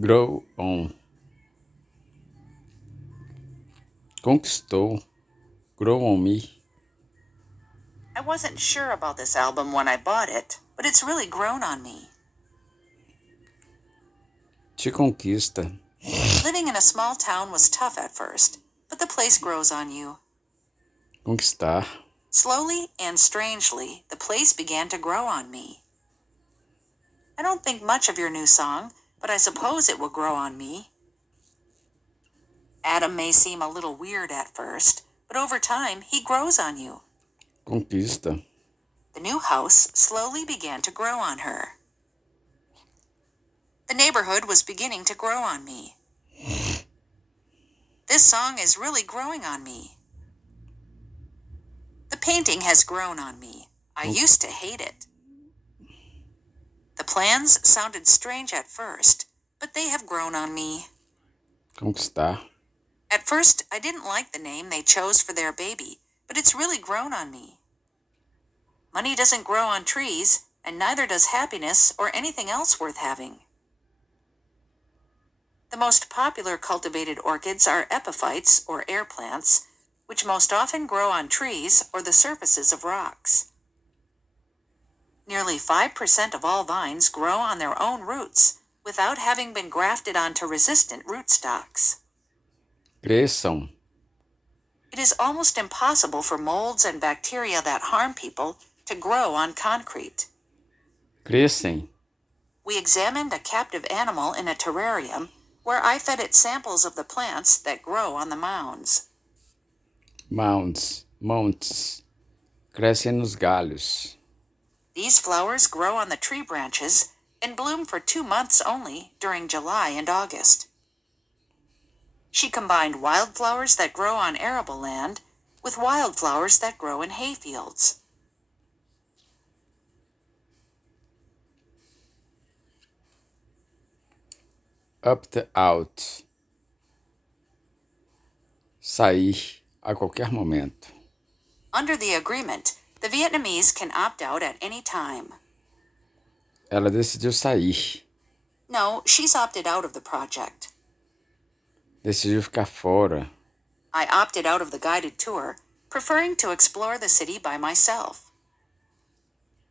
Grow on. Conquistou. Grow on me. I wasn't sure about this album when I bought it, but it's really grown on me. Te conquista. Living in a small town was tough at first, but the place grows on you. Conquistar. Slowly and strangely, the place began to grow on me. I don't think much of your new song, but I suppose it will grow on me. Adam may seem a little weird at first, but over time, he grows on you. Conquista. The new house slowly began to grow on her. The neighborhood was beginning to grow on me. This song is really growing on me. The painting has grown on me. I used to hate it. The plans sounded strange at first, but they have grown on me. Conquistar. At first, I didn't like the name they chose for their baby, but it's really grown on me. Money doesn't grow on trees, and neither does happiness or anything else worth having. The most popular cultivated orchids are epiphytes, or air plants, which most often grow on trees or the surfaces of rocks. Nearly 5% of all vines grow on their own roots, without having been grafted onto resistant rootstocks. Cresçam. It is almost impossible for molds and bacteria that harm people to grow on concrete. Crescem. We examined a captive animal in a terrarium where I fed it samples of the plants that grow on the mounds. Mounds. Montes. Crescem nos galhos. These flowers grow on the tree branches and bloom for 2 months only during July and August. She combined wildflowers that grow on arable land with wildflowers that grow in hayfields. Opt-out. Sair a qualquer momento. Under the agreement, the Vietnamese can opt out at any time. Ela decidiu sair. No, she's opted out of the project. Decidiu ficar fora. I opted out of the guided tour, preferring to explore the city by myself.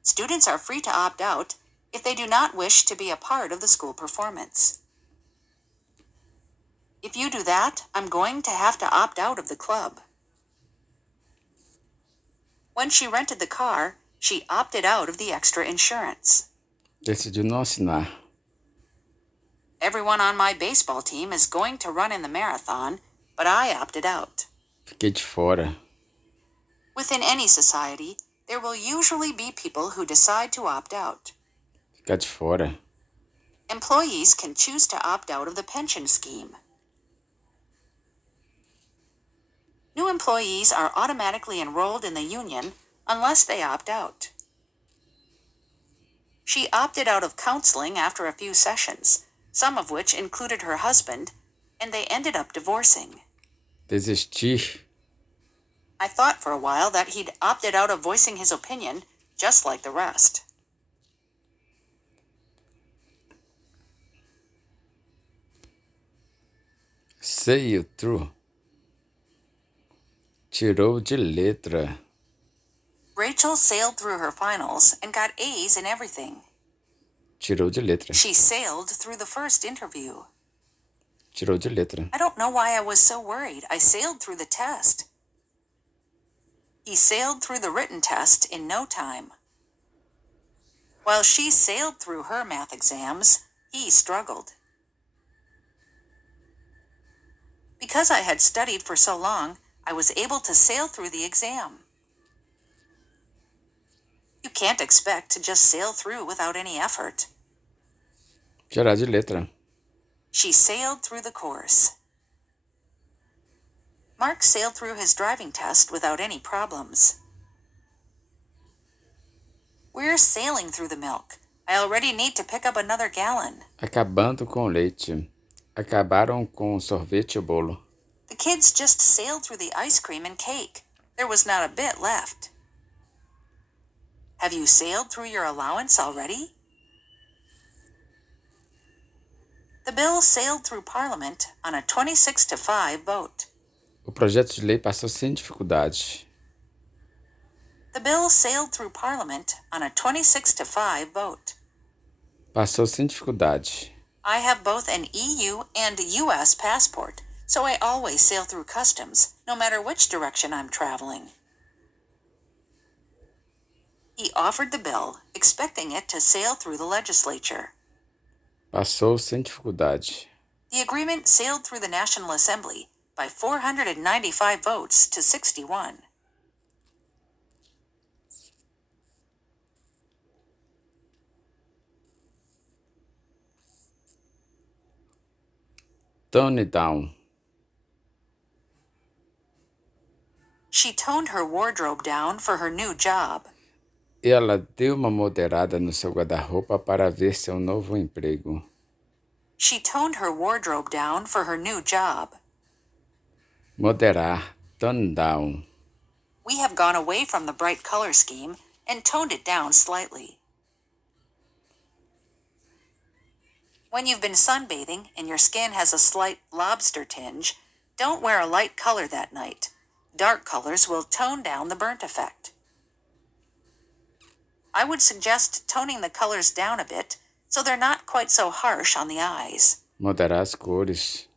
Students are free to opt out if they do not wish to be a part of the school performance. If you do that, I'm going to have to opt out of the club. When she rented the car, she opted out of the extra insurance. Decidiu não assinar. Everyone on my baseball team is going to run in the marathon, but I opted out. Fiquei de fora. Within any society, there will usually be people who decide to opt out. Ficar de fora. Employees can choose to opt out of the pension scheme. New employees are automatically enrolled in the union unless they opt out. She opted out of counseling after a few sessions, some of which included her husband, and they ended up divorcing. Desistir. I thought for a while that he'd opted out of voicing his opinion, just like the rest. Sail through. Tirou de letra. Rachel sailed through her finals and got A's in everything. Tirou de letra. She sailed through the first interview. Tirou de letra. I don't know why I was so worried. I sailed through the test. He sailed through the written test in no time. While she sailed through her math exams, he struggled. Because I had studied for so long, I was able to sail through the exam. You can't expect to just sail through without any effort. Tirar de letra. She sailed through the course. Mark sailed through his driving test without any problems. We're sailing through the milk. I already need to pick up another gallon. Acabando com o leite. Acabaram com o sorvete e o bolo. The kids just sailed through the ice cream and cake. There was not a bit left. Have you sailed through your allowance already? The bill sailed through Parliament on a 26-5 vote. O projeto de lei passou sem dificuldade. The bill sailed through Parliament on a 26-5 vote. Passou sem dificuldade. I have both an EU and US passport, so I always sail through customs, no matter which direction I'm traveling. He offered the bill, expecting it to sail through the legislature. Passou sem dificuldade. The agreement sailed through the National Assembly by 495 votes to 61. Tone it down. She toned her wardrobe down for her new job. Ela deu uma moderada no seu guarda-roupa para ver seu novo emprego. She toned her wardrobe down for her new job. Moderar, tone down. We have gone away from the bright color scheme and toned it down slightly. When you've been sunbathing and your skin has a slight lobster tinge, don't wear a light color that night. Dark colors will tone down the burnt effect. I would suggest toning the colors down a bit so they're not quite so harsh on the eyes. Moderar as cores.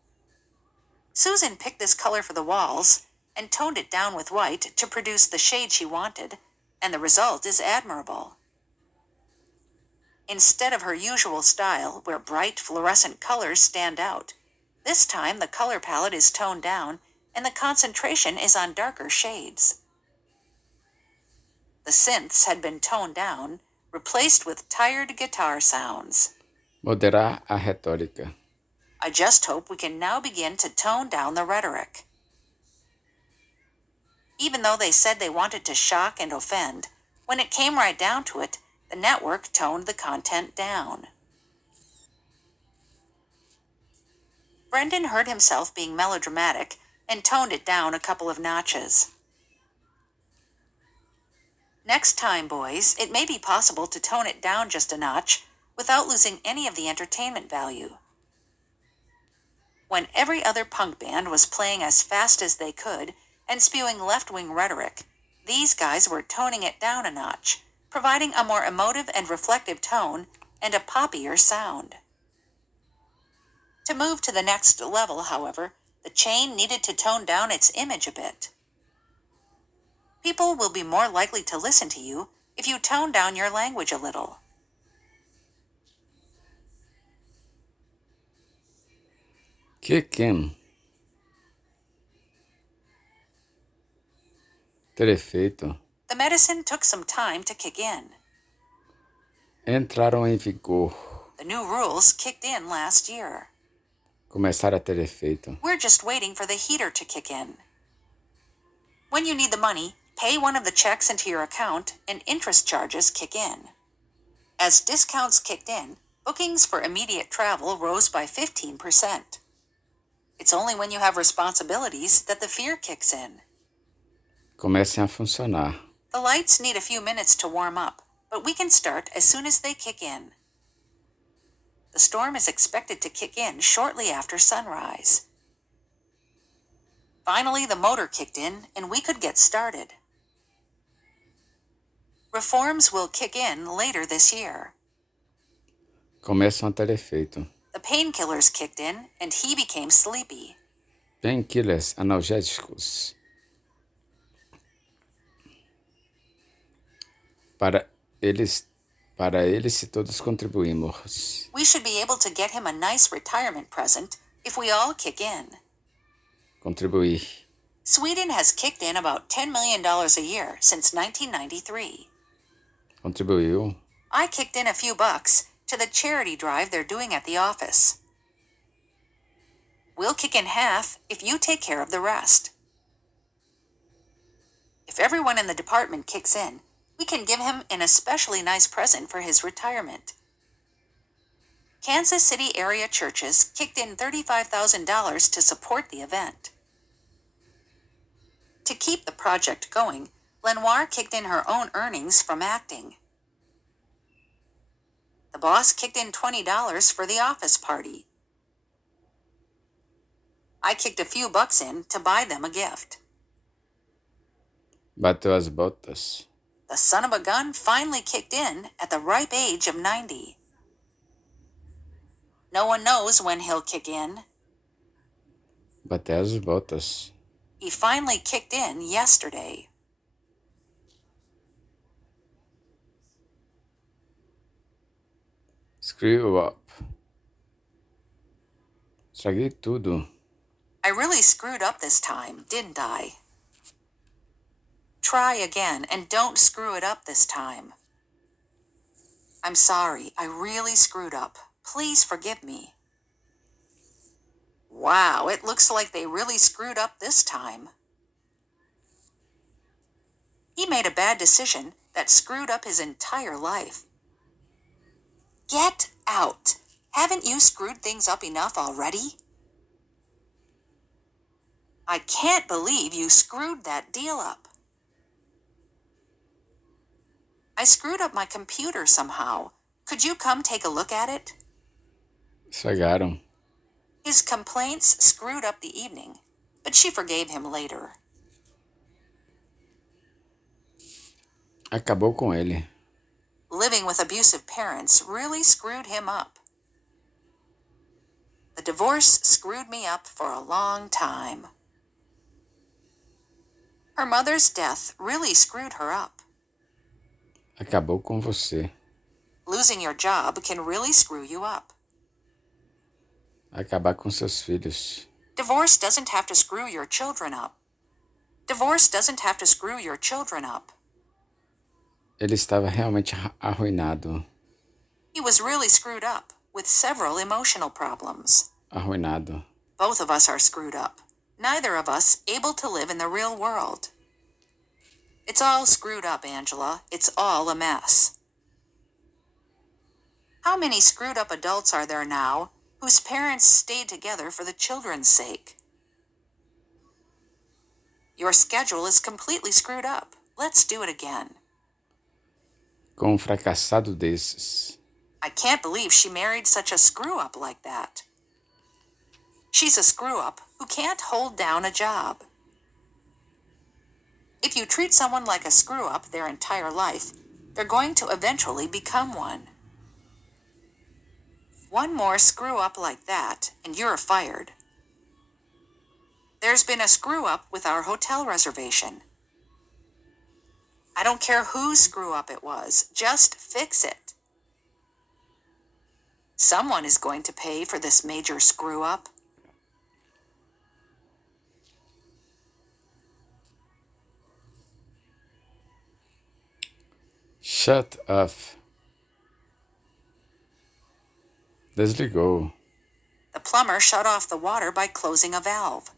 Susan picked this color for the walls and toned it down with white to produce the shade she wanted, and the result is admirable. Instead of her usual style, where bright fluorescent colors stand out, this time the color palette is toned down and the concentration is on darker shades. The synths had been toned down, replaced with tired guitar sounds. Moderar a retórica. I just hope we can now begin to tone down the rhetoric. Even though they said they wanted to shock and offend, when it came right down to it, the network toned the content down. Brendan heard himself being melodramatic and toned it down a couple of notches. Next time, boys, it may be possible to tone it down just a notch without losing any of the entertainment value. When every other punk band was playing as fast as they could and spewing left-wing rhetoric, these guys were toning it down a notch, providing a more emotive and reflective tone and a poppier sound. To move to the next level, however, the chain needed to tone down its image a bit. People will be more likely to listen to you if you tone down your language a little. Kick in. Ter efeito. The medicine took some time to kick in. Entraram em vigor. The new rules kicked in last year. Começar a ter efeito. We're just waiting for the heater to kick in. When you need the money, pay one of the checks into your account and interest charges kick in. As discounts kicked in, bookings for immediate travel rose by 15%. It's only when you have responsibilities that the fear kicks in. Comecem a funcionar. The lights need a few minutes to warm up, but we can start as soon as they kick in. The storm is expected to kick in shortly after sunrise. Finally, the motor kicked in and we could get started. Reforms will kick in later this year. Começam a ter efeito. The painkillers kicked in and he became sleepy. Painkillers, analgésicos. Para eles se todos contribuímos. We should be able to get him a nice retirement present if we all kick in. Contribuir. Sweden has kicked in about $10 million a year since 1993. Contribuiu. I kicked in a few bucks to the charity drive they're doing at the office. We'll kick in half if you take care of the rest. If everyone in the department kicks in, we can give him an especially nice present for his retirement. Kansas City area churches kicked in $35,000 to support the event. To keep the project going, Lenoir kicked in her own earnings from acting. The boss kicked in $20 for the office party. I kicked a few bucks in to buy them a gift. Bateu as botas. The son of a gun finally kicked in at the ripe age of 90. No one knows when he'll kick in. Bateu as botas. He finally kicked in yesterday. Screw up. Estraguei tudo. I really screwed up this time, didn't I? Try again and don't screw it up this time. I'm sorry, I really screwed up. Please forgive me. Wow, it looks like they really screwed up this time. He made a bad decision that screwed up his entire life. Get out! Haven't you screwed things up enough already? I can't believe you screwed that deal up. I screwed up my computer somehow. Could you come take a look at it? Estragaram. His complaints screwed up the evening, but she forgave him later. Acabou com ele. Living with abusive parents really screwed him up. The divorce screwed me up for a long time. Her mother's death really screwed her up. Acabou com você. Losing your job can really screw you up. Acabar com seus filhos. Divorce doesn't have to screw your children up. Divorce doesn't have to screw your children up. Ele estava realmente arruinado. He was really screwed up, with several emotional problems. Arruinado. Both of us are screwed up. Neither of us able to live in the real world. It's all screwed up, Angela. It's all a mess. How many screwed up adults are there now whose parents stayed together for the children's sake? Your schedule is completely screwed up. Let's do it again. Com um fracassado desses. I can't believe she married such a screw-up like that. She's a screw-up who can't hold down a job. If you treat someone like a screw-up their entire life, they're going to eventually become one. One more screw-up like that, and you're fired. There's been a screw-up with our hotel reservation. I don't care whose screw-up it was, just fix it. Someone is going to pay for this major screw-up. Shut off. Desligou. The plumber shut off the water by closing a valve.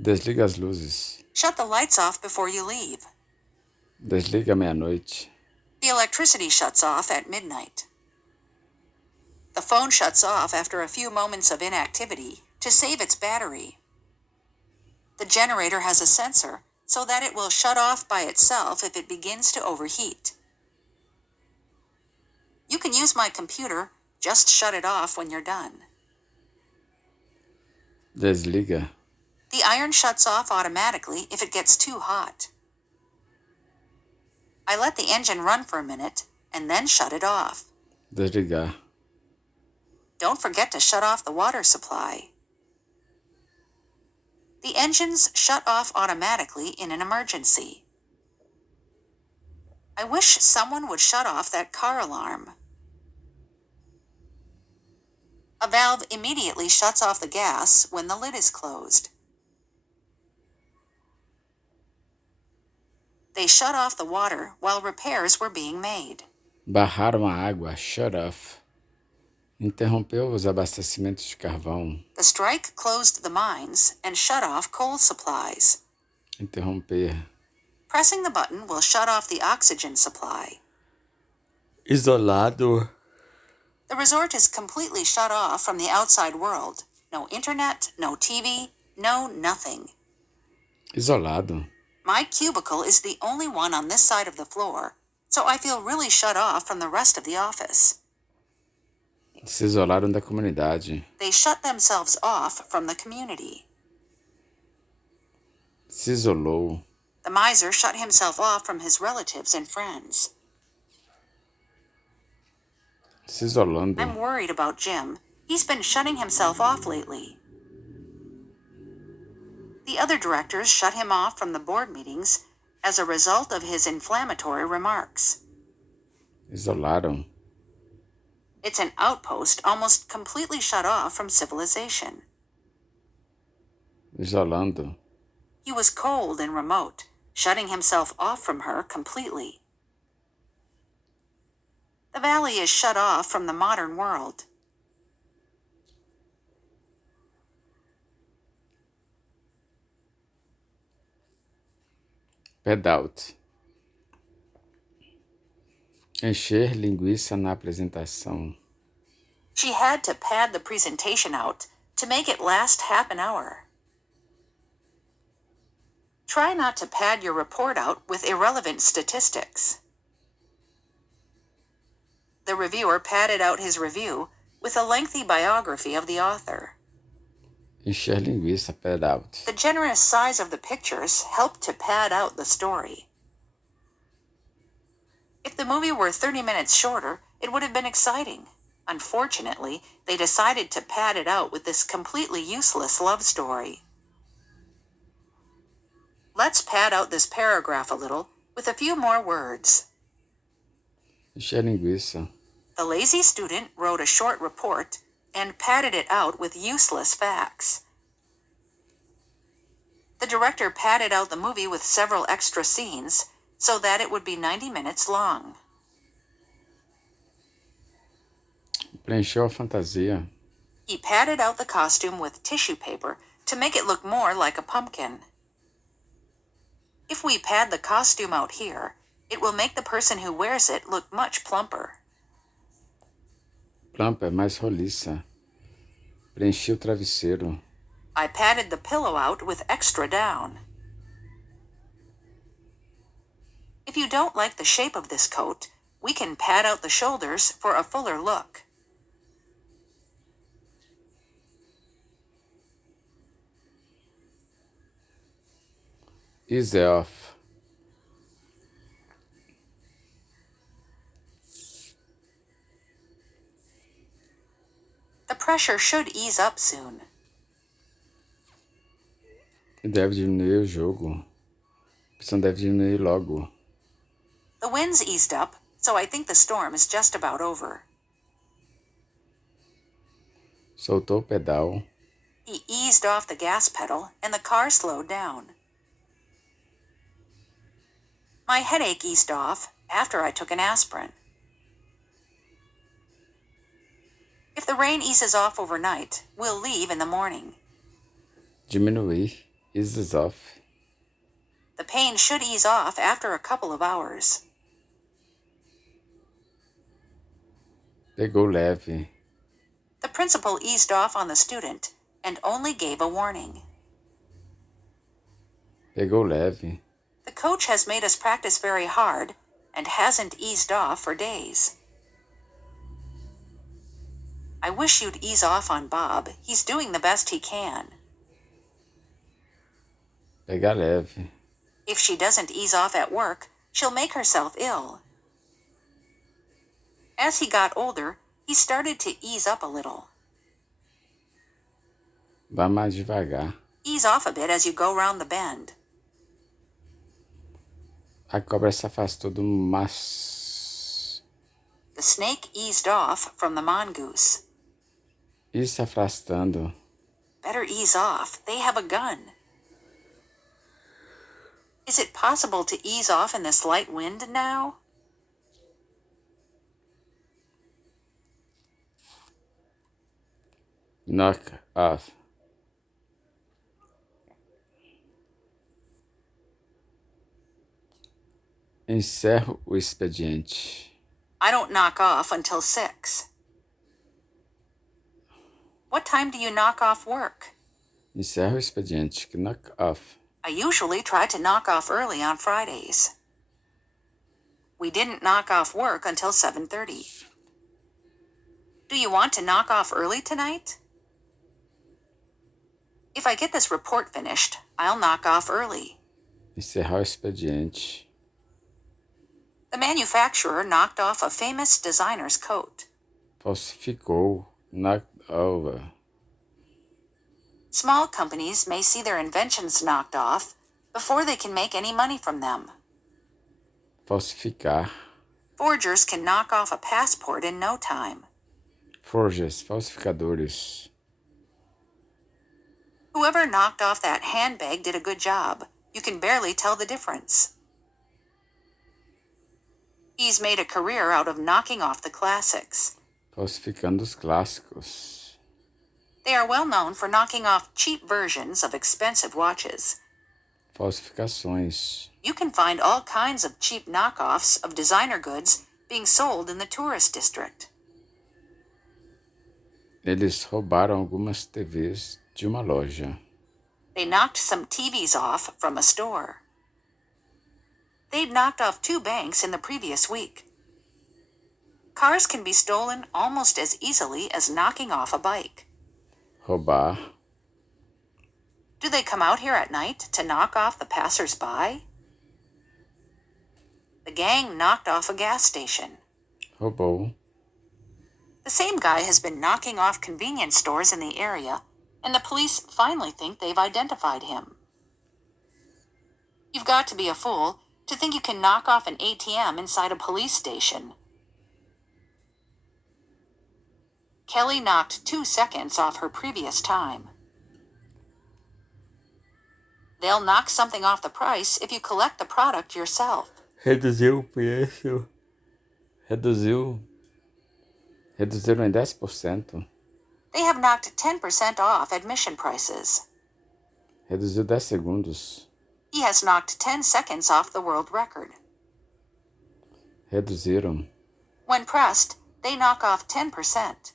Desliga as luzes. Shut the lights off before you leave. Desliga à meia-noite. The electricity shuts off at midnight. The phone shuts off after a few moments of inactivity to save its battery. The generator has a sensor so that it will shut off by itself if it begins to overheat. You can use my computer, just shut it off when you're done. Desliga. The iron shuts off automatically if it gets too hot. I let the engine run for a minute and then shut it off. Desligar. Don't forget to shut off the water supply. The engines shut off automatically in an emergency. I wish someone would shut off that car alarm. A valve immediately shuts off the gas when the lid is closed. They shut off the water while repairs were being made. Barraram a água. Shut off. Interrompeu os abastecimentos de carvão. The strike closed the mines and shut off coal supplies. Interromper. Pressing the button will shut off the oxygen supply. Isolado. The resort is completely shut off from the outside world. No internet, no TV, no nothing. Isolado. My cubicle is the only one on this side of the floor, so I feel really shut off from the rest of the office. Se isolaram da comunidade. They shut themselves off from the community. Se isolou. The miser shut himself off from his relatives and friends. Se isolando. I'm worried about Jim. He's been shutting himself off lately. The other directors shut him off from the board meetings as a result of his inflammatory remarks. Isolaram. It's an outpost almost completely shut off from civilization. Isolando. He was cold and remote, shutting himself off from her completely. The valley is shut off from the modern world. Pad out. Encher linguiça na apresentação. She had to pad the presentation out to make it last half an hour. Try not to pad your report out with irrelevant statistics. The reviewer padded out his review with a lengthy biography of the author. Encher linguiça, pad out. The generous size of the pictures helped to pad out the story. If the movie were 30 minutes shorter, it would have been exciting. Unfortunately, they decided to pad it out with this completely useless love story. Let's pad out this paragraph a little with a few more words. Encher linguiça. The lazy student wrote a short report and padded it out with useless facts. The director padded out the movie with several extra scenes so that it would be 90 minutes long. Preencheu a fantasia. He padded out the costume with tissue paper to make it look more like a pumpkin. If we pad the costume out here, it will make the person who wears it look much plumper. Plump é mais roliça. Preenchi o travesseiro. I padded the pillow out with extra down. If you don't like the shape of this coat, we can pad out the shoulders for a fuller look. Ease off. The pressure should ease up soon. E deve diminuir o jogo. A pressão deve diminuir logo. The winds eased up, so I think the storm is just about over. Soltou o pedal. He eased off the gas pedal and the car slowed down. My headache eased off after I took an aspirin. If the rain eases off overnight, we'll leave in the morning. Diminuir. Eases off. The pain should ease off after a couple of hours. Pegou leve. The principal eased off on the student and only gave a warning. Pegou leve. The coach has made us practice very hard and hasn't eased off for days. I wish you'd ease off on Bob. He's doing the best he can. Pegar leve. If she doesn't ease off at work, she'll make herself ill. As he got older, he started to ease up a little. Vá mais devagar. Ease off a bit as you go round the bend. A cobra se afastou do maço. The snake eased off from the mongoose. E se afastando. Better ease off. They have a gun. Is it possible to ease off in this light wind now? Knock off. Encerro o expediente. I don't knock off until 6. What time do you knock off work? Encerro o expediente. Knock off. I usually try to knock off early on Fridays. We didn't knock off work until 7:30. Do you want to knock off early tonight? If I get this report finished, I'll knock off early. Encerrar o expediente. The manufacturer knocked off a famous designer's coat. Falsificou. Knocked over. Small companies may see their inventions knocked off before they can make any money from them. Falsificar. Forgers can knock off a passport in no time. Forgers. Falsificadores. Whoever knocked off that handbag did a good job. You can barely tell the difference. He's made a career out of knocking off the classics. Falsificando os clássicos. They are well known for knocking off cheap versions of expensive watches. Falsificações. You can find all kinds of cheap knockoffs of designer goods being sold in the tourist district. Eles roubaram algumas TVs de uma loja. They knocked some TVs off from a store. They'd knocked off 2 banks in the previous week. Cars can be stolen almost as easily as knocking off a bike. Roubar. Do they come out here at night to knock off the passers-by? The gang knocked off a gas station. Roubou. The same guy has been knocking off convenience stores in the area, and the police finally think they've identified him. You've got to be a fool to think you can knock off an ATM inside a police station. Kelly knocked 2 seconds off her previous time. They'll knock something off the price if you collect the product yourself. Reduziu o preço. Reduziram em 10%. They have knocked 10% off admission prices. Reduziu 10 segundos. He has knocked 10 seconds off the world record. Reduziram. When pressed, they knock off 10%.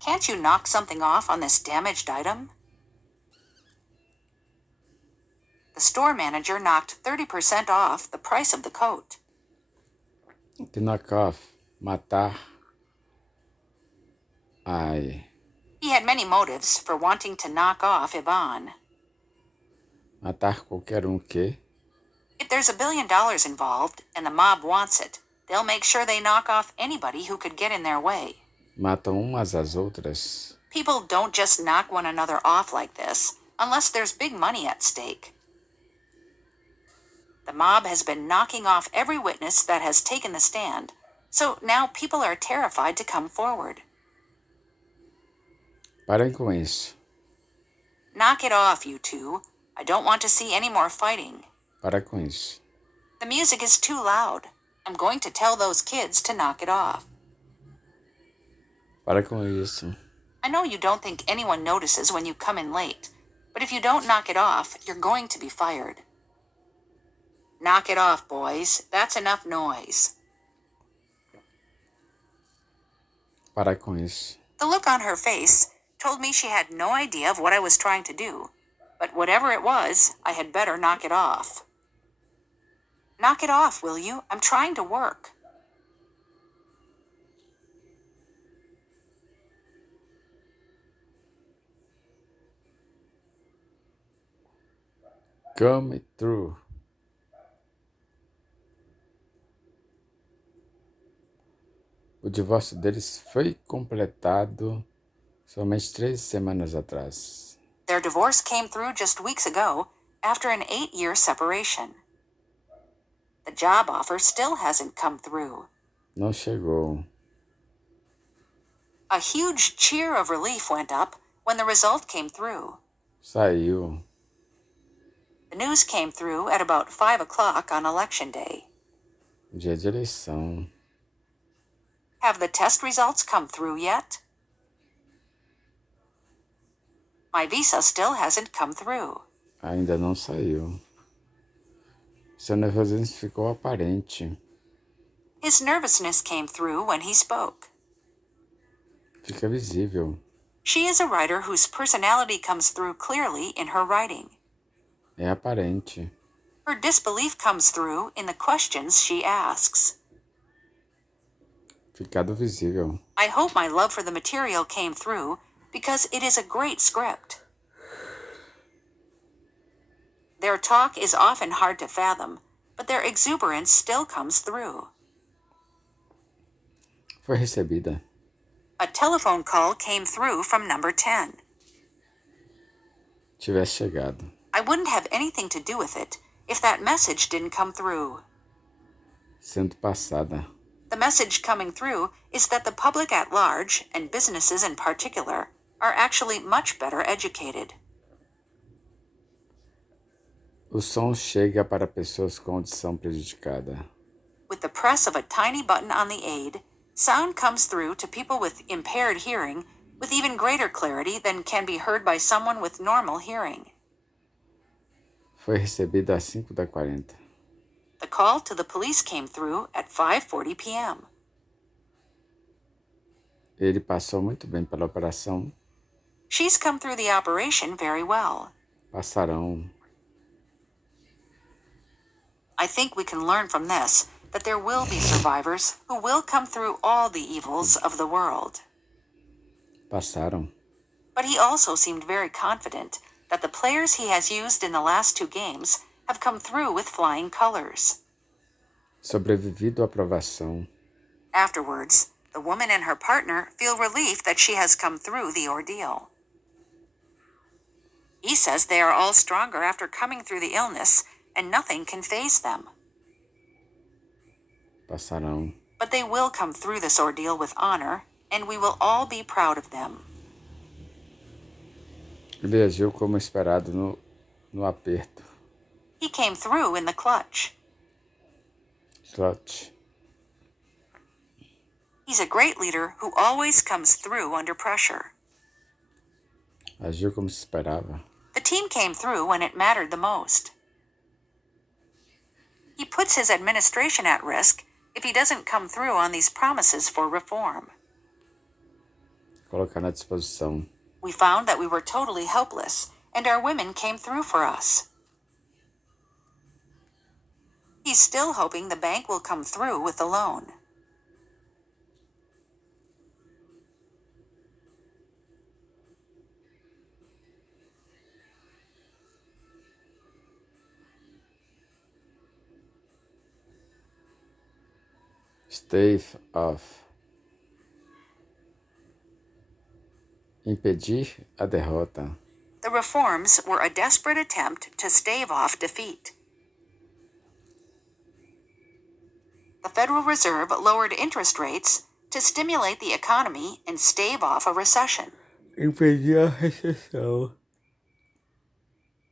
Can't you knock something off on this damaged item? The store manager knocked 30% off the price of the coat. To knock off. Matar. Ai. He had many motives for wanting to knock off Yvonne. Matar qualquer que. If there's $1 billion involved and the mob wants it, they'll make sure they knock off anybody who could get in their way. Matam umas às outras. People don't just knock one another off like this unless there's big money at stake. The mob has been knocking off every witness that has taken the stand, so now people are terrified to come forward. Parem com isso. Knock it off, you two. I don't want to see any more fighting. Para com isso. The music is too loud. I'm going to tell those kids to knock it off. Para com isso. I know you don't think anyone notices when you come in late, but if you don't knock it off, you're going to be fired. Knock it off, boys. That's enough noise. Para com isso. The look on her face told me she had no idea of what I was trying to do, but whatever it was, I had better knock it off. Knock it off, will you? I'm trying to work. Come through. O divórcio deles foi completado somente 3 semanas atrás. Their divorce came through just weeks ago after an 8-year separation. The job offer still hasn't come through. Não chegou. A huge cheer of relief went up when the result came through. Saiu. The news came through at about 5 o'clock on election day. Dia de eleição. Have the test results come through yet? My visa still hasn't come through. Ainda não saiu. Seu nervosismo ficou aparente. His nervousness came through when he spoke. Fica visível. She is a writer whose personality comes through clearly in her writing. É aparente. Her disbelief comes through in the questions she asks. Ficado visível. I hope my love for the material came through because it is a great script. Their talk is often hard to fathom, but their exuberance still comes through. Foi recebida. A telephone call came through from number 10. Tivesse chegado. I wouldn't have anything to do with it if that message didn't come through. Sendo passada. The message coming through is that the public at large, and businesses in particular, are actually much better educated. O som chega para pessoas com audição prejudicada. With the press of a tiny button on the aid, sound comes through to people with impaired hearing with even greater clarity than can be heard by someone with normal hearing. Foi recebida às 5h40. The call to the police came through at 5:40 p.m. Ele passou muito bem pela operação. She's come through the operation very well. Passarão. I think we can learn from this that there will be survivors who will come through all the evils of the world. Passaram. But he also seemed very confident that the players he has used in the last 2 games have come through with flying colors. Sobrevivido à aprovação. Afterwards, the woman and her partner feel relief that she has come through the ordeal. He says they are all stronger after coming through the illness and nothing can faze them. Passarão. But they will come through this ordeal with honor, and we will all be proud of them. Ele agiu como esperado no aperto. He came through in the clutch. Clutch. He's a great leader who always comes through under pressure. Agiu como se esperava. The team came through when it mattered the most. He puts his administration at risk if he doesn't come through on these promises for reform. Colocar na disposição. We found that we were totally helpless, and our women came through for us. He's still hoping the bank will come through with the loan. Stave off. Impedir a derrota. The reforms were a desperate attempt to stave off defeat. The Federal Reserve lowered interest rates to stimulate the economy and stave off a recession. Impedir a recessão.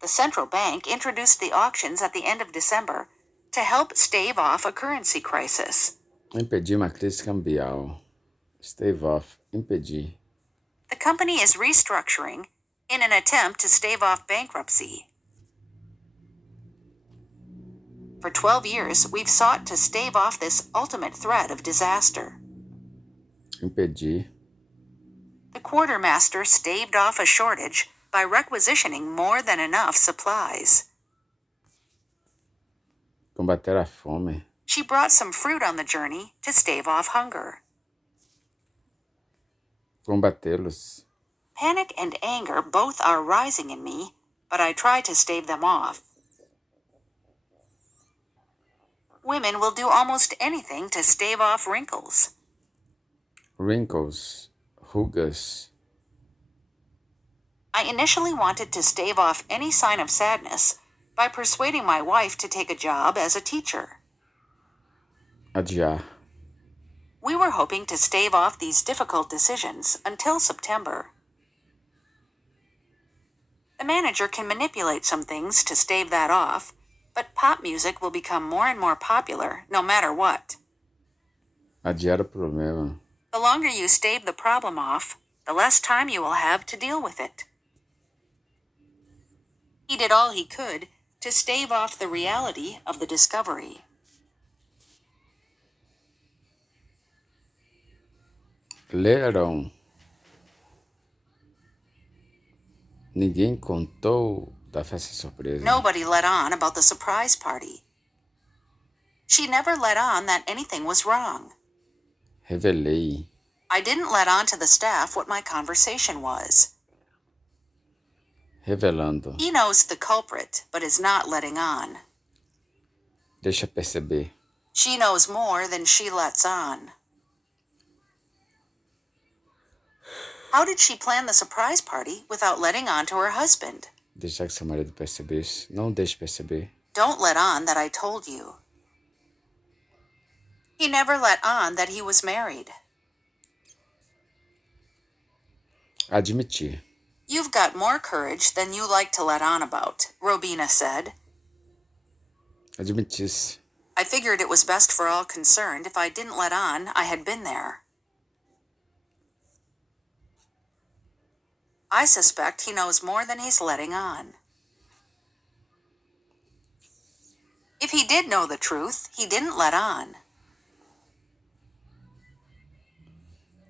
The central bank introduced the auctions at the end of December to help stave off a currency crisis. Impedir uma crise cambial. Stave off. Impedir. The company is restructuring in an attempt to stave off bankruptcy. For 12 years, we've sought to stave off this ultimate threat of disaster. Impedir. The quartermaster staved off a shortage by requisitioning more than enough supplies. Combater a fome. She brought some fruit on the journey to stave off hunger. Combatê-los. Panic and anger both are rising in me, but I try to stave them off. Women will do almost anything to stave off wrinkles. Wrinkles. Rugas. I initially wanted to stave off any sign of sadness by persuading my wife to take a job as a teacher. Adiar. We were hoping to stave off these difficult decisions until September. The manager can manipulate some things to stave that off, but pop music will become more and more popular no matter what. Adiar o problema. The longer you stave the problem off, the less time you will have to deal with it. He did all he could to stave off the reality of the discovery. Leram. Ninguém contou da festa surpresa. Nobody let on about the surprise party. She never let on that anything was wrong. Revelei. I didn't let on to the staff what my conversation was. Revelando. He knows the culprit, but is not letting on. Deixa perceber. She knows more than she lets on. How did she plan the surprise party without letting on to her husband? Deixar que seu marido percebesse. Não deixe perceber. Don't let on that I told you. He never let on that he was married. Admitir. You've got more courage than you like to let on about, Robina said. Admitisse. I figured it was best for all concerned if I didn't let on I had been there. I suspect he knows more than he's letting on. If he did know the truth, he didn't let on.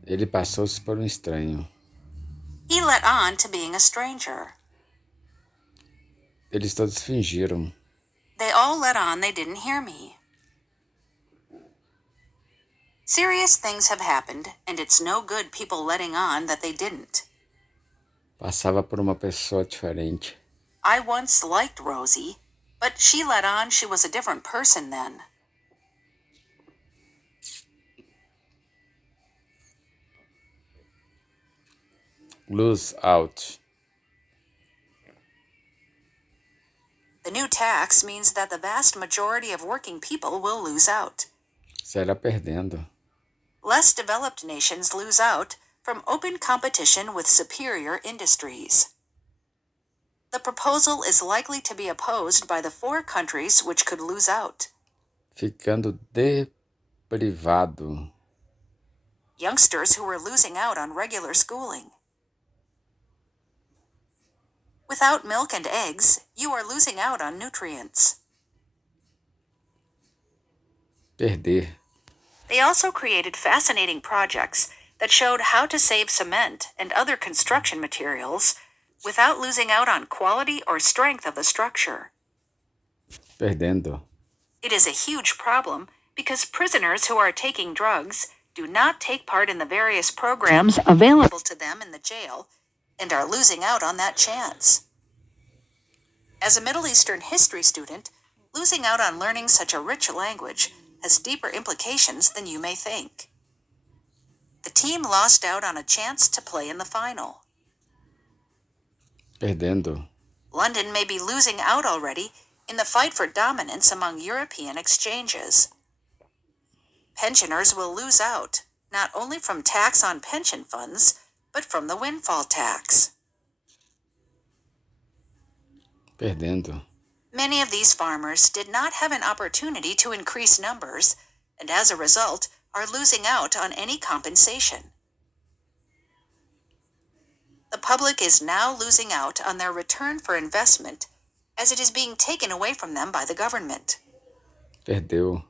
Ele passou-se por estranho. He let on to being a stranger. Eles todos fingiram. They all let on they didn't hear me. Serious things have happened, and it's no good people letting on that they didn't. Passava por uma pessoa diferente. I once liked Rosie, but she let on she was a different person then. Lose out. The new tax means that the vast majority of working people will lose out. Sairá perdendo. Less developed nations lose out from open competition with superior industries. The proposal is likely to be opposed by the 4 countries which could lose out. Ficando deprivado. Youngsters who are losing out on regular schooling. Without milk and eggs, you are losing out on nutrients. Perder. They also created fascinating projects that showed how to save cement and other construction materials without losing out on quality or strength of the structure. Perdendo. It is a huge problem because prisoners who are taking drugs do not take part in the various programs available to them in the jail and are losing out on that chance. As a Middle Eastern history student, losing out on learning such a rich language has deeper implications than you may think. The team lost out on a chance to play in the final. Perdendo. London may be losing out already in the fight for dominance among European exchanges. Pensioners will lose out, not only from tax on pension funds, but from the windfall tax. Perdendo. Many of these farmers did not have an opportunity to increase numbers, and as a result, are losing out on any compensation. The public is now losing out on their return for investment, as it is being taken away from them by the government. Perdeu.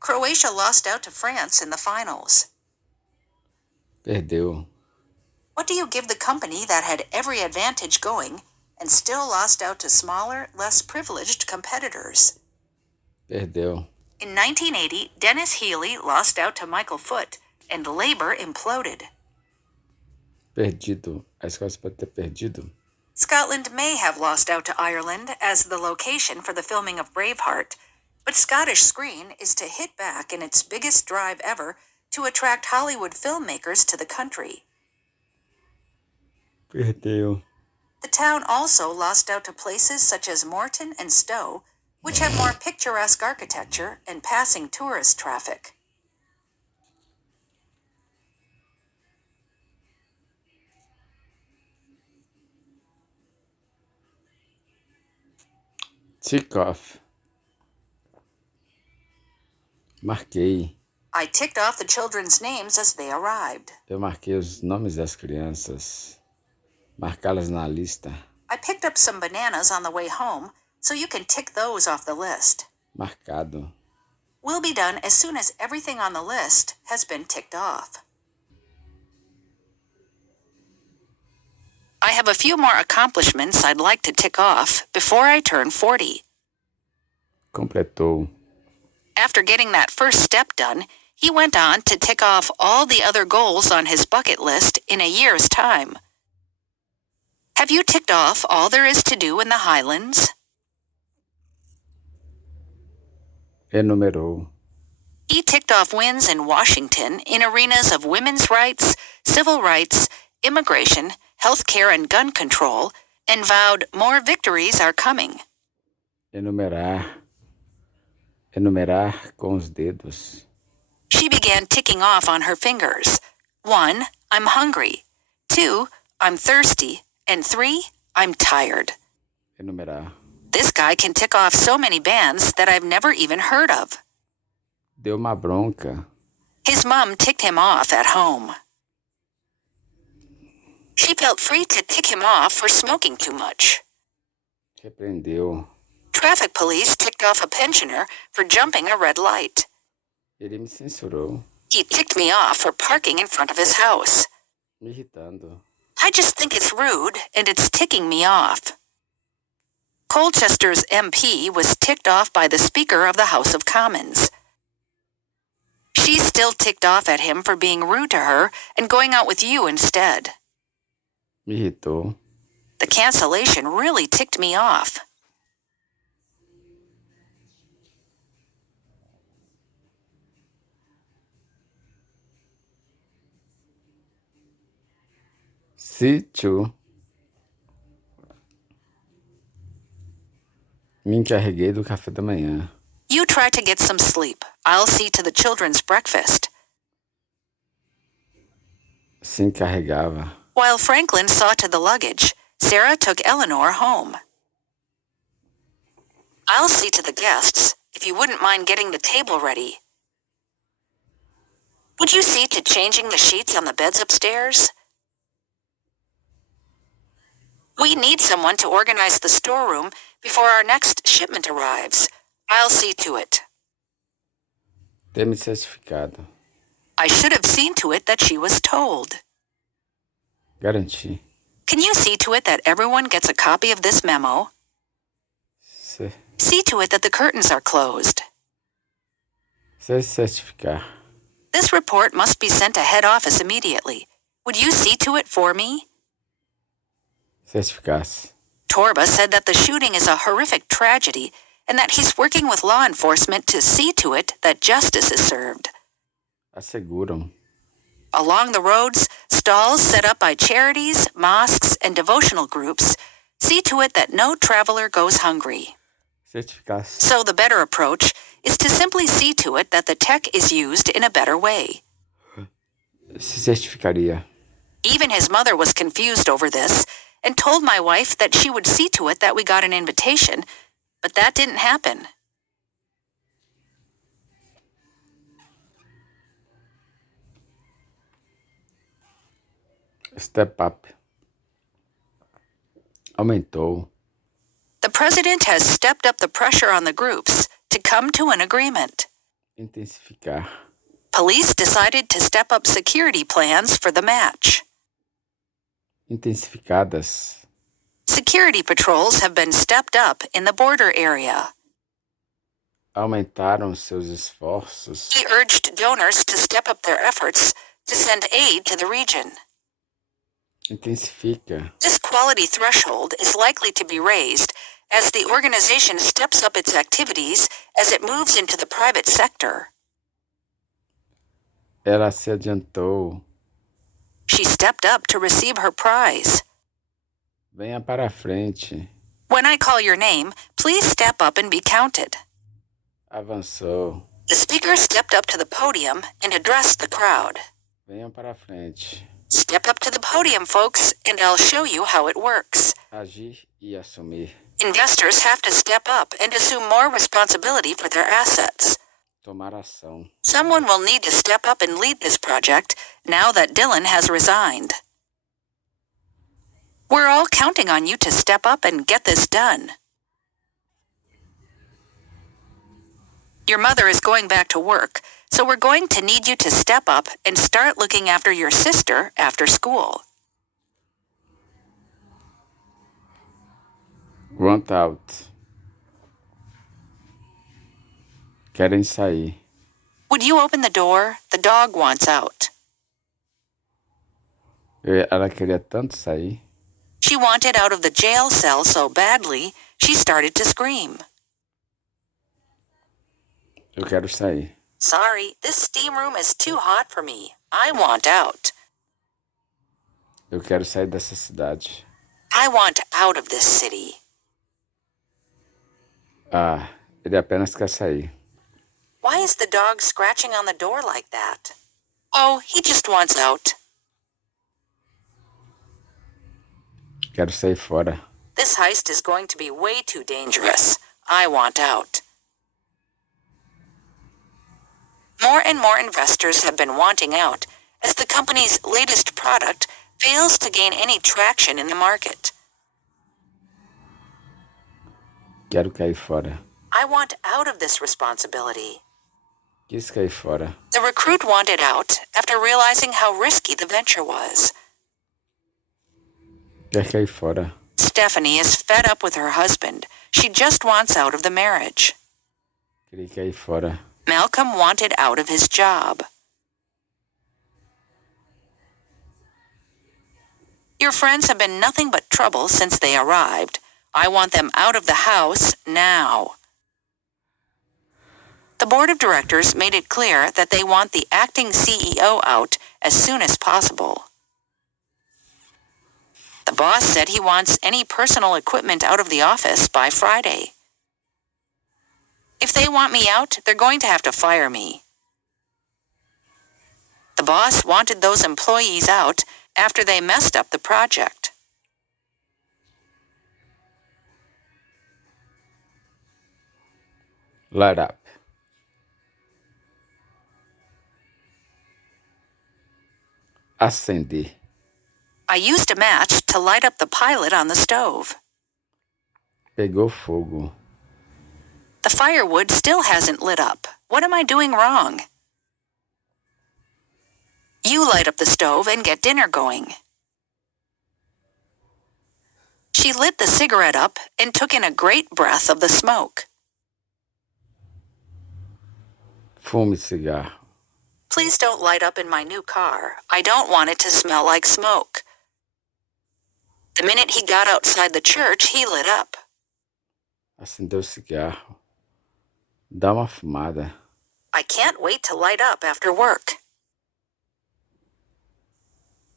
Croatia lost out to France in the finals. Perdeu. What do you give the company that had every advantage going and still lost out to smaller, less privileged competitors? Perdeu. In 1980, Dennis Healy lost out to Michael Foot, and Labour imploded. Perdido. A Escócia pode ter perdido. Scotland may have lost out to Ireland as the location for the filming of Braveheart, but Scottish Screen is to hit back in its biggest drive ever to attract Hollywood filmmakers to the country. Perdeu. The town also lost out to places such as Morton and Stowe, which have more picturesque architecture and passing tourist traffic. Tick off. Marquei. I ticked off the children's names as they arrived. Eu marquei os nomes das crianças. Marcá-las na lista. I picked up some bananas on the way home, so you can tick those off the list. Marcado. Will be done as soon as everything on the list has been ticked off. I have a few more accomplishments I'd like to tick off before I turn 40. Completou. After getting that first step done, He went on to tick off all the other goals on his bucket list in a year's time. Have you ticked off all there is to do in the Highlands? Enumerou. He ticked off wins in Washington in arenas of women's rights, civil rights, immigration, health care and gun control, and vowed more victories are coming. Enumerar. Enumerar com os dedos. She began ticking off on her fingers. 1, I'm hungry. 2, I'm thirsty. And 3, I'm tired. Enumerar. This guy can tick off so many bands that I've never even heard of. Deu uma bronca. His mom ticked him off at home. She felt free to tick him off for smoking too much. Repreendeu. Traffic police ticked off a pensioner for jumping a red light. Ele me censurou, He ticked me off for parking in front of his house. me irritando. I just think it's rude and it's ticking me off. Colchester's MP was ticked off by the Speaker of the House of Commons. She's still ticked off at him for being rude to her and going out with you instead. Me irritou. The cancellation really ticked me off. Sítio. Me encarreguei do café da manhã. You try to get some sleep. I'll see to the children's breakfast. Se encarregava. While Franklin saw to the luggage, Sarah took Eleanor home. I'll see to the guests, if you wouldn't mind getting the table ready. Would you see to changing the sheets on the beds upstairs? We need someone to organize the storeroom before our next shipment arrives. I'll see to it. Ter me certificado. I should have seen to it that she was told. Garanti. Can you see to it that everyone gets a copy of this memo? Se See to it that the curtains are closed. certificar. This report must be sent to head office immediately. Would you see to it for me? Certificasse. Torba said that the shooting is a horrific tragedy and that he's working with law enforcement to see to it that justice is served. Asseguram. Along the roads, stalls set up by charities, mosques, and devotional groups see to it that no traveler goes hungry. Certificasse. So the better approach is to simply see to it that the tech is used in a better way. Se certificaria. Even his mother was confused over this and told my wife that she would see to it that we got an invitation, but that didn't happen. Step up. Aumentou. The president has stepped up the pressure on the groups to come to an agreement. Intensificar. Police decided to step up security plans for the match. Intensificadas. Security patrols have been stepped up in the border area. Aumentaram seus esforços. He urged donors to step up their efforts to send aid to the region. Intensifica. This quality threshold is likely to be raised as the organization steps up its activities as it moves into the private sector. Ela se adiantou. She stepped up to receive her prize. Venha para a frente. When I call your name, please step up and be counted. Avançou. The speaker stepped up to the podium and addressed the crowd. Venham para a frente. Step up to the podium, folks, and I'll show you how it works. Agir e assumir. Investors have to step up and assume more responsibility for their assets. Tomar ação. Someone will need to step up and lead this project now that Dylan has resigned. We're all counting on you to step up and get this done. Your mother is going back to work, so we're going to need you to step up and start looking after your sister after school. Want out. Querem sair. Would you open the door? The dog wants out. Ela queria tanto sair. She wanted out of the jail cell so badly, she started to scream. Eu quero sair. Sorry, this steam room is too hot for me. I want out. Eu quero sair dessa cidade. I want out of this city. Ah, ele apenas quer sair. Why is the dog scratching on the door like that? Oh, he just wants out. Quero sair fora. This heist is going to be way too dangerous. I want out. More and more investors have been wanting out as the company's latest product fails to gain any traction in the market. Quero cair fora. I want out of this responsibility. Quis cair fora. The recruit wanted out after realizing how risky the venture was. Quer cair fora. Stephanie is fed up with her husband. She just wants out of the marriage. Queria cair fora. Malcolm wanted out of his job. Your friends have been nothing but trouble since they arrived. I want them out of the house now. The board of directors made it clear that they want the acting CEO out as soon as possible. The boss said he wants any personal equipment out of the office by Friday. If they want me out, they're going to have to fire me. The boss wanted those employees out after they messed up the project. Light up. Acender. I used a match to light up the pilot on the stove. Pegou fogo. The firewood still hasn't lit up. What am I doing wrong? You light up the stove and get dinner going. She lit the cigarette up and took in a great breath of the smoke. Fume cigarro. Please don't light up in my new car. I don't want it to smell like smoke. The minute he got outside the church, he lit up. Acendeu o cigarro. Dá uma fumada. I can't wait to light up after work.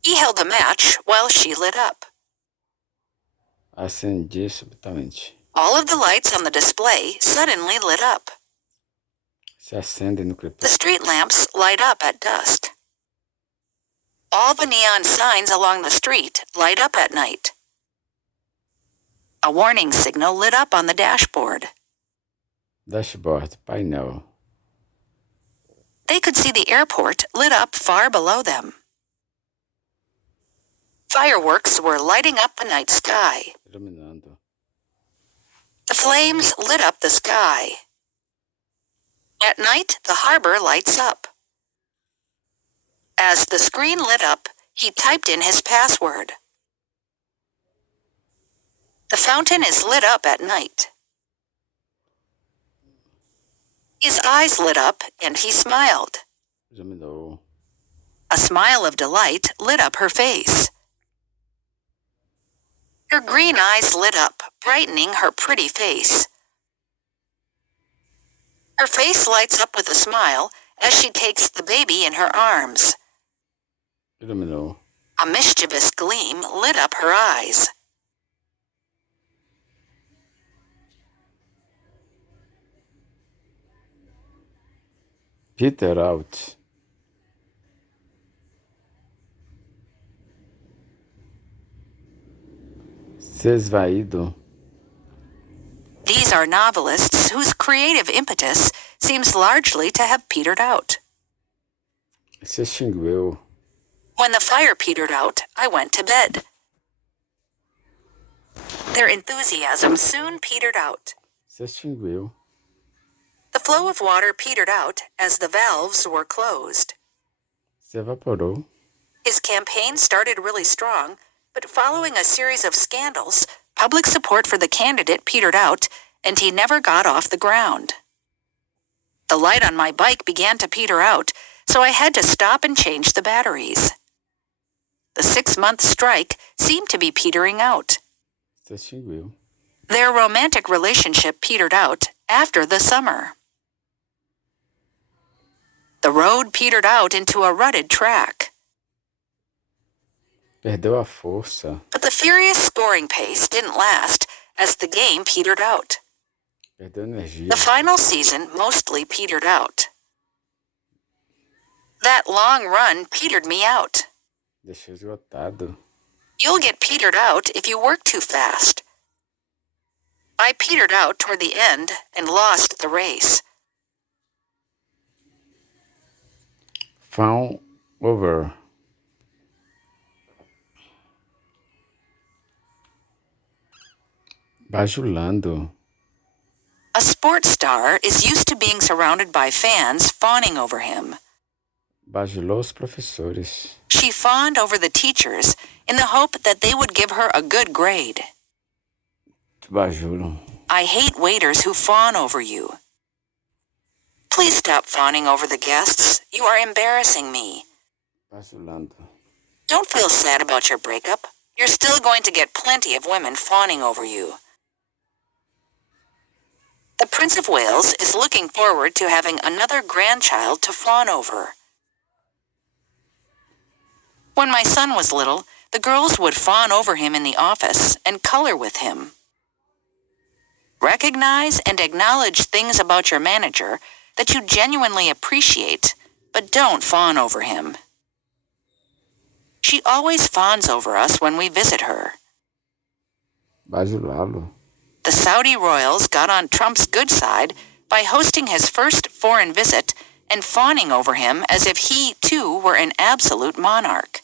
He held a match while she lit up. Acendi subitamente. All of the lights on the display suddenly lit up. Se acende no The crepúsculo. street lamps light up at dusk. All the neon signs along the street light up at night. A warning signal lit up on the dashboard. Dashboard, painel. They could see the airport lit up far below them. Fireworks were lighting up the night sky. Iluminando. The flames lit up the sky. At night, the harbor lights up. As the screen lit up, he typed in his password. The fountain is lit up at night. His eyes lit up and he smiled. Iluminou. A smile of delight lit up her face. Her green eyes lit up, brightening her pretty face. Her face lights up with a smile as she takes the baby in her arms. Iluminou. A mischievous gleam lit up her eyes. Peter out. Se esvaído. These are novelists whose creative impetus seems largely to have petered out. Se extinguiu. When the fire petered out, I went to bed. Their enthusiasm soon petered out. Se extinguiu. The flow of water petered out as the valves were closed. Se evaporou. His campaign started really strong, but following a series of scandals, public support for the candidate petered out, and he never got off the ground. The light on my bike began to peter out, so I had to stop and change the batteries. The 6-month strike seemed to be petering out. Se extinguiu. Their romantic relationship petered out after the summer. The road petered out into a rutted track. Perdeu a força. But the furious scoring pace didn't last as the game petered out. Perdeu energia. The final season mostly petered out. That long run petered me out. Deixou esgotado. You'll get petered out if you work too fast. I petered out toward the end and lost the race. Fawn over. Bajulando. A sports star is used to being surrounded by fans fawning over him. Bajulou os professores. She fawned over the teachers in the hope that they would give her a good grade. Te bajulam. I hate waiters who fawn over you. Please stop fawning over the guests. You are embarrassing me. Bajulando. Don't feel sad about your breakup. You're still going to get plenty of women fawning over you. The Prince of Wales is looking forward to having another grandchild to fawn over. When my son was little, the girls would fawn over him in the office and color with him. Recognize and acknowledge things about your manager that you genuinely appreciate, but don't fawn over him. She always fawns over us when we visit her. Bajulá-lo. The Saudi royals got on Trump's good side by hosting his first foreign visit and fawning over him as if he, too, were an absolute monarch.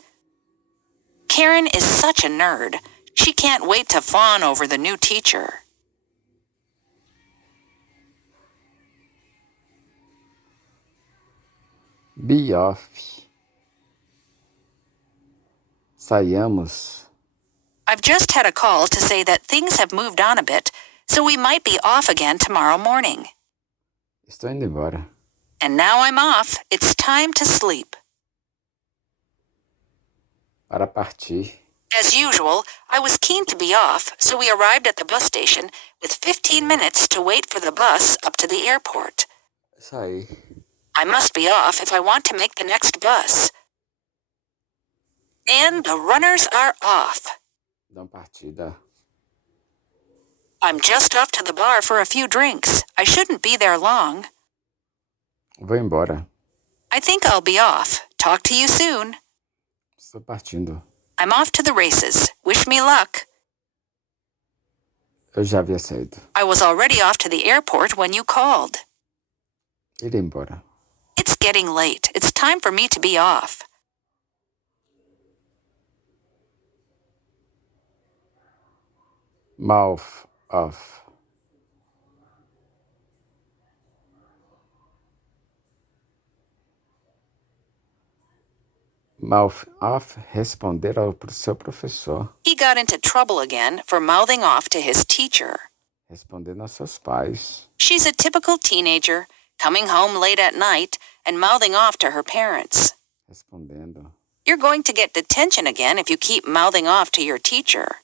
Karen is such a nerd. She can't wait to fawn over the new teacher. Be off. Saiamos. I've just had a call to say that things have moved on a bit, so we might be off again tomorrow morning. Estou indo embora. And now I'm off. It's time to sleep. Para partir. As usual, I was keen to be off, so we arrived at the bus station with 15 minutes to wait for the bus up to the airport. Saí. I must be off if I want to make the next bus. And the runners are off. Dão partida. I'm just off to the bar for a few drinks. I shouldn't be there long. Vou embora. I think I'll be off. Talk to you soon. Estou partindo. I'm off to the races. Wish me luck. Eu já havia saído. I was already off to the airport when you called. Irei embora. It's getting late. It's time for me to be off. Mouth off. Mouth off, responder ao seu professor. He got into trouble again for mouthing off to his teacher. Respondendo aos seus pais. She's a typical teenager, coming home late at night and mouthing off to her parents. Respondendo. You're going to get detention again if you keep mouthing off to your teacher.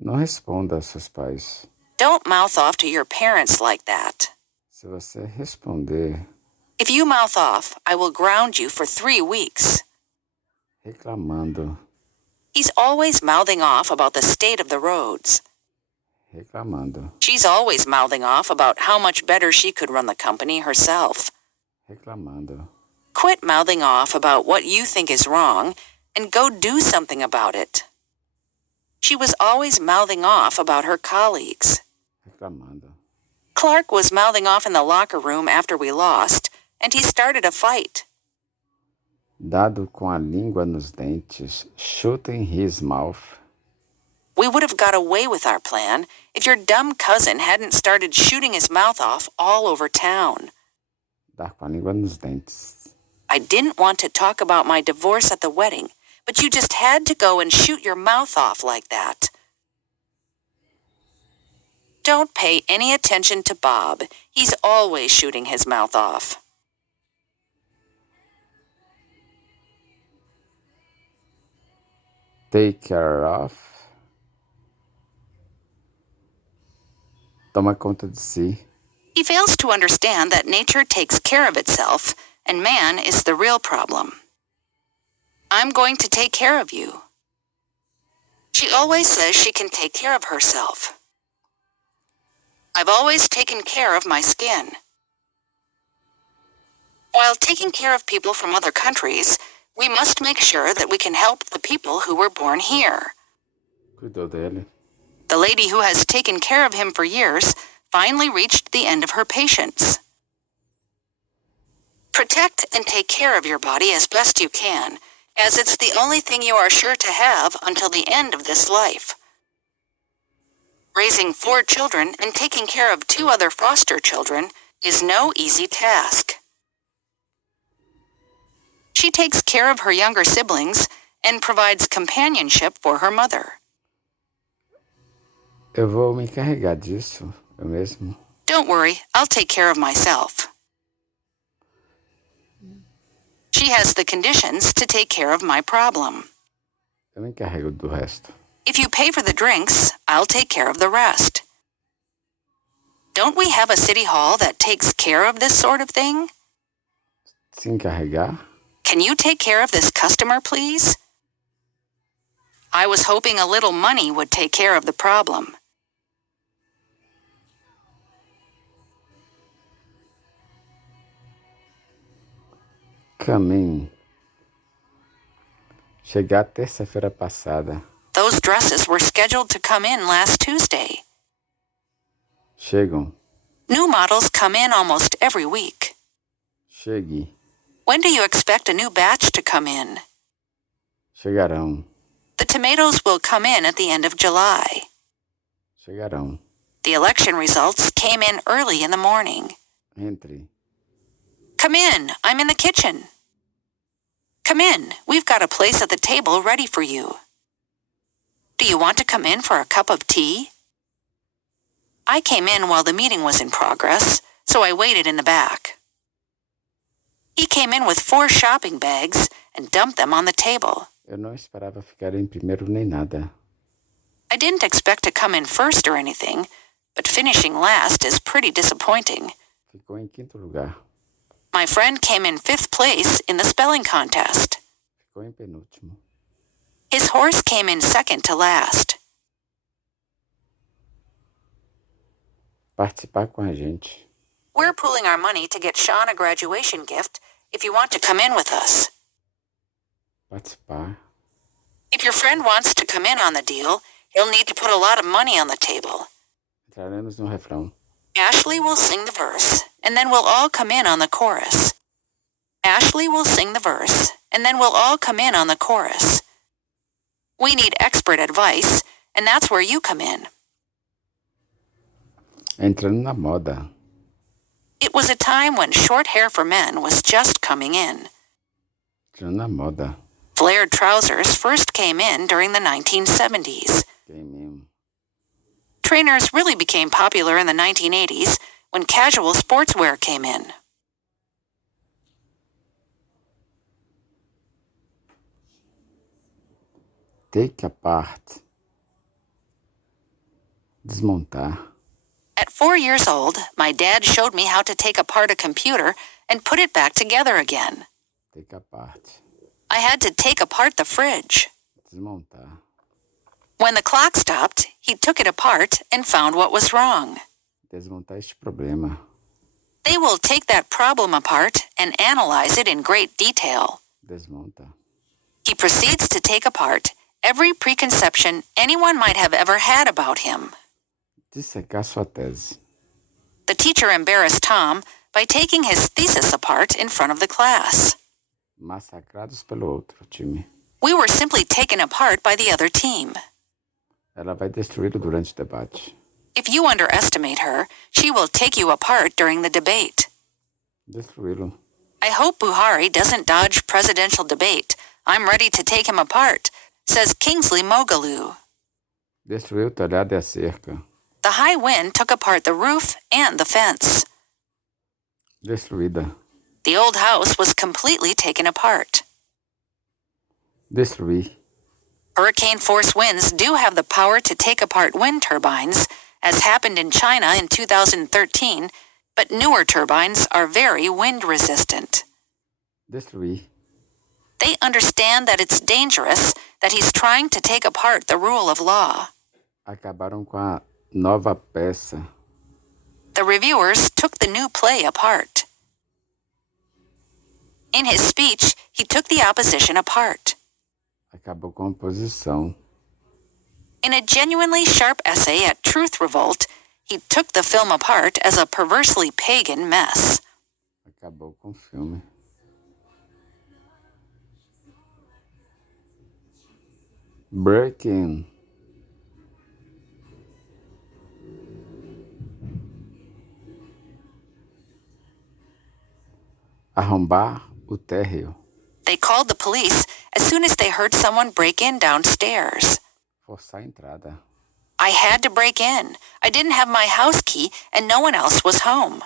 Não responda aos seus pais. Don't mouth off to your parents like that. Se você responder If you mouth off, I will ground you for 3 weeks. reclamando, He's always mouthing off about the state of the roads. reclamando, She's always mouthing off about how much better she could run the company herself. reclamando. Quit mouthing off about what you think is wrong and go do something about it. She was always mouthing off about her colleagues. Reclamando. Clark was mouthing off in the locker room after we lost, and he started a fight. Dado com a língua nos dentes, chuta em his mouth. We would have got away with our plan if your dumb cousin hadn't started shooting his mouth off all over town. Dar com a língua nos dentes. I didn't want to talk about my divorce at the wedding, but you just had to go and shoot your mouth off like that. Don't pay any attention to Bob. He's always shooting his mouth off. Take care of. Toma conta de si. He fails to understand that nature takes care of itself, and man is the real problem. I'm going to take care of you. She always says she can take care of herself. I've always taken care of my skin. While taking care of people from other countries, we must make sure that we can help the people who were born here. Cuidou dele. The lady who has taken care of him for years finally reached the end of her patience. Protect and take care of your body as best you can, as it's the only thing you are sure to have until the end of this life. Raising 4 children and taking care of 2 other foster children is no easy task. She takes care of her younger siblings and provides companionship for her mother. Eu vou me encarregar disso, eu mesmo. Don't worry, I'll take care of myself. She has the conditions to take care of my problem. Eu me encarrego do resto. If you pay for the drinks, I'll take care of the rest. Don't we have a city hall that takes care of this sort of thing? Se encarregar? Can you take care of this customer, please? I was hoping a little money would take care of the problem. Caminho. Chegar terça-feira passada. Those dresses were scheduled to come in last Tuesday. Chegam. New models come in almost every week. Chegue. When do you expect a new batch to come in? Chegarão. The tomatoes will come in at the end of July. Chegarão. The election results came in early in the morning. Entre. Come in, I'm in the kitchen. Come in, we've got a place at the table ready for you. Do you want to come in for a cup of tea? I came in while the meeting was in progress, so I waited in the back. He came in with 4 shopping bags and dumped them on the table. Eu não esperava ficar em primeiro nem nada. I didn't expect to come in first or anything, but finishing last is pretty disappointing. Ficou em quinto lugar. My friend came in 5th place in the spelling contest. Ficou em penúltimo. His horse came in 2nd to last. Participar com a gente. We're pooling our money to get Sean a graduation gift if you want to come in with us. Participar. If your friend wants to come in on the deal, he'll need to put a lot of money on the table. Entraremos no refrão. Ashley will sing the verse, and then we'll all come in on the chorus. Ashley will sing the verse, and then we'll all come in on the chorus. We need expert advice, and that's where you come in. Entrando na moda. It was a time when short hair for men was just coming in. Entrando na moda. Flared trousers first came in during the 1970s. Queimemos. Trainers really became popular in the 1980s when casual sportswear came in. Take apart. Desmontar. At 4 years old, my dad showed me how to take apart a computer and put it back together again. Take apart. I had to take apart the fridge. Desmontar. When the clock stopped, he took it apart and found what was wrong. Desmontar este problema. They will take that problem apart and analyze it in great detail. Desmonta. He proceeds to take apart every preconception anyone might have ever had about him. Dissecar sua tese. The teacher embarrassed Tom by taking his thesis apart in front of the class. Massacrados pelo outro time. We were simply taken apart by the other team. Ela vai destruí-lo durante o debate. If you underestimate her, she will take you apart during the debate. Destruí-lo. I hope Buhari doesn't dodge presidential debate. I'm ready to take him apart, says Kingsley Moghalu. Destruiu o telhado e a cerca. The the high wind took apart the roof and the fence. Destruída. The old house was completely taken apart. Destruir. Hurricane-force winds do have the power to take apart wind turbines, as happened in China in 2013, but newer turbines are very wind-resistant. Destruir. They understand that it's dangerous, that he's trying to take apart the rule of law. Acabaram com a nova peça. The reviewers took the new play apart. In his speech, he took the opposition apart. Acabou com a oposição. In a genuinely sharp essay at Truth Revolt, he took the film apart as a perversely pagan mess. Acabou com o filme. Breaking. Arrombar o térreo. They called the police as soon as they heard someone break in downstairs. Forçar a entrada. I had to break in. I didn't have my house key and no one else was home.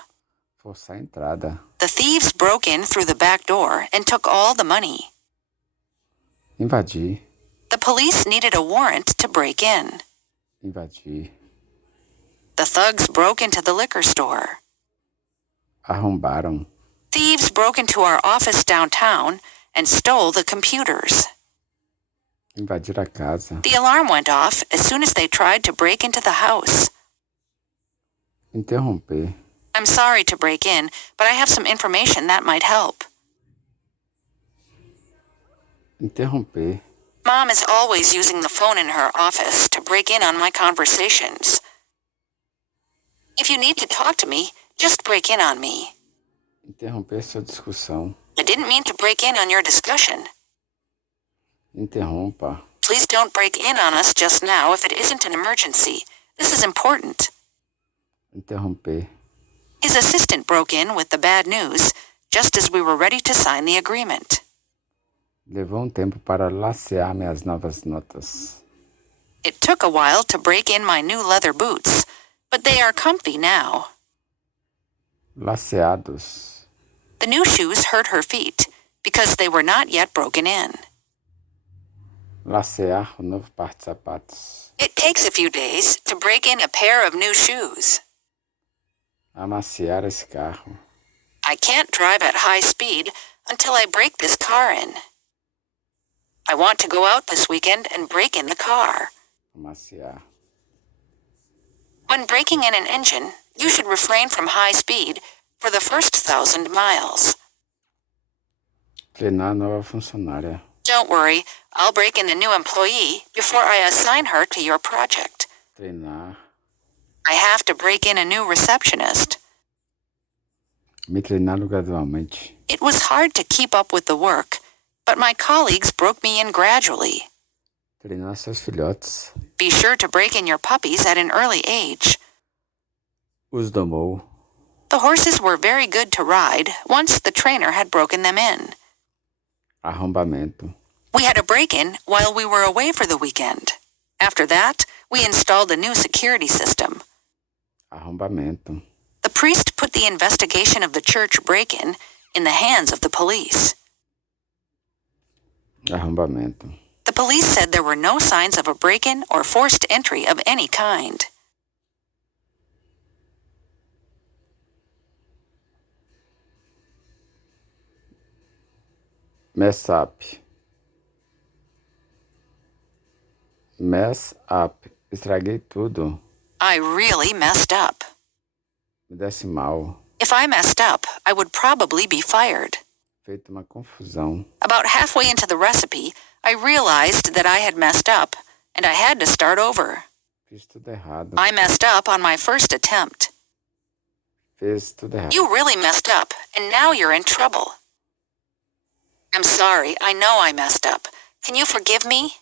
Forçar a entrada. The thieves broke in through the back door and took all the money. Invadir. The police needed a warrant to break in. Invadir. The thugs broke into the liquor store. Arrombaram. Thieves broke into our office downtown and stole the computers. Invadir a casa. The alarm went off as soon as they tried to break into the house. Interromper. I'm sorry to break in, but I have some information that might help. Interromper. Mom is always using the phone in her office to break in on my conversations. If you need to talk to me, just break in on me. Interromper sua discussão. I didn't mean to break in on your discussion. Interrompa. Please don't break in on us just now if it isn't an emergency. This is important. Interromper. His assistant broke in with the bad news, just as we were ready to sign the agreement. Levou tempo para lacear minhas novas notas. It took a while to break in my new leather boots, but they are comfy now. Laceados. The new shoes hurt her feet because they were not yet broken in. Lacear o novo par de sapatos. It takes a few days to break in a pair of new shoes. Amaciar esse carro. I can't drive at high speed until I break this car in. I want to go out this weekend and break in the car. Amaciar. When breaking in an engine, you should refrain from high speed for the first 1,000 miles. Treinar a nova funcionária. Don't worry, I'll break in the new employee before I assign her to your project. Treinar. I have to break in a new receptionist. Me treinar gradualmente. It was hard to keep up with the work, but my colleagues broke me in gradually. Treinar seus filhotes. Be sure to break in your puppies at an early age. Os domou. The horses were very good to ride once the trainer had broken them in. Arrombamento. We had a break-in while we were away for the weekend. After that, we installed a new security system. Arrombamento. The priest put the investigation of the church break-in in the hands of the police. Arrombamento. The police said there were no signs of a break-in or forced entry of any kind. Mess up. Mess up. Estraguei tudo. I really messed up. Me desse mal. If I messed up, I would probably be fired. Feito uma confusão. About halfway into the recipe, I realized that I had messed up, and I had to start over. Fiz tudo errado. I messed up on my first attempt. Fiz tudo errado. You really messed up, and now you're in trouble. I'm sorry, I know I messed up. Can you forgive me?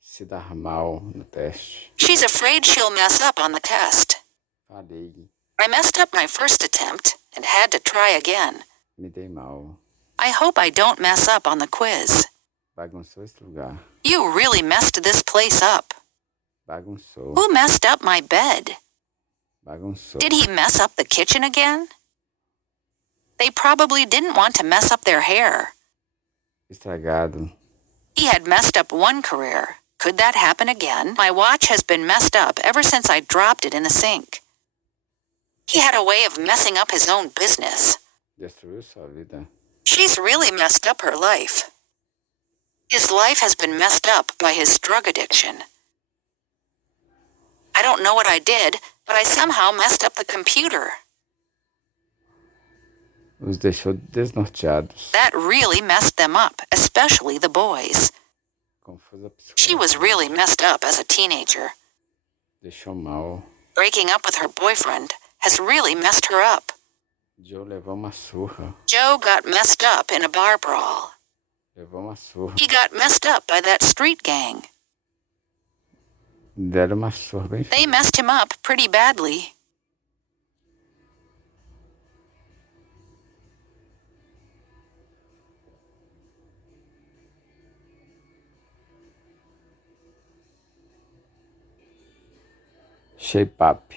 Se dar mal no teste. She's afraid she'll mess up on the test. Falhei. I messed up my first attempt and had to try again. Me dei mal. I hope I don't mess up on the quiz. Bagunçou esse lugar. You really messed this place up. Bagunçou. Who messed up my bed? Bagunçou. Did he mess up the kitchen again? They probably didn't want to mess up their hair. Estragado. He had messed up one career. Could that happen again? My watch has been messed up ever since I dropped it in the sink. He had a way of messing up his own business. Destruiu sua vida. She's really messed up her life. His life has been messed up by his drug addiction. I don't know what I did, but I somehow messed up the computer. Os deixou desnorteados. That really messed them up, especially the boys. Confusa She was psicologicamente. really messed up as a teenager. Deixou mal. Breaking up with her boyfriend has really messed her up. Joe levou uma surra. Joe got messed up in a bar brawl. Levou uma surra. He got messed up by that street gang. Deram uma surra bem They feia. messed him up pretty badly. Shape up.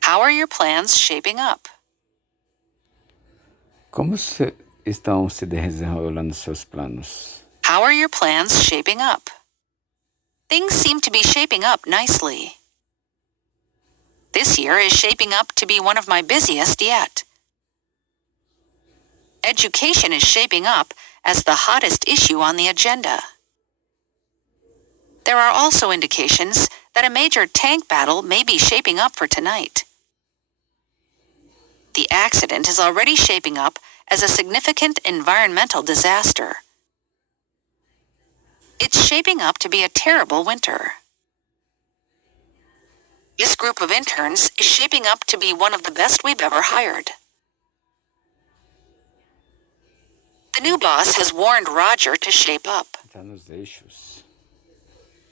How are your plans shaping up? Como estão se desenrolando seus planos? How are your plans shaping up? Things seem to be shaping up nicely. This year is shaping up to be one of my busiest yet. Education is shaping up as the hottest issue on the agenda. There are also indications that a major tank battle may be shaping up for tonight. The accident is already shaping up as a significant environmental disaster. It's shaping up to be a terrible winter. This group of interns is shaping up to be one of the best we've ever hired. The new boss has warned Roger to shape up. Está nos eixos.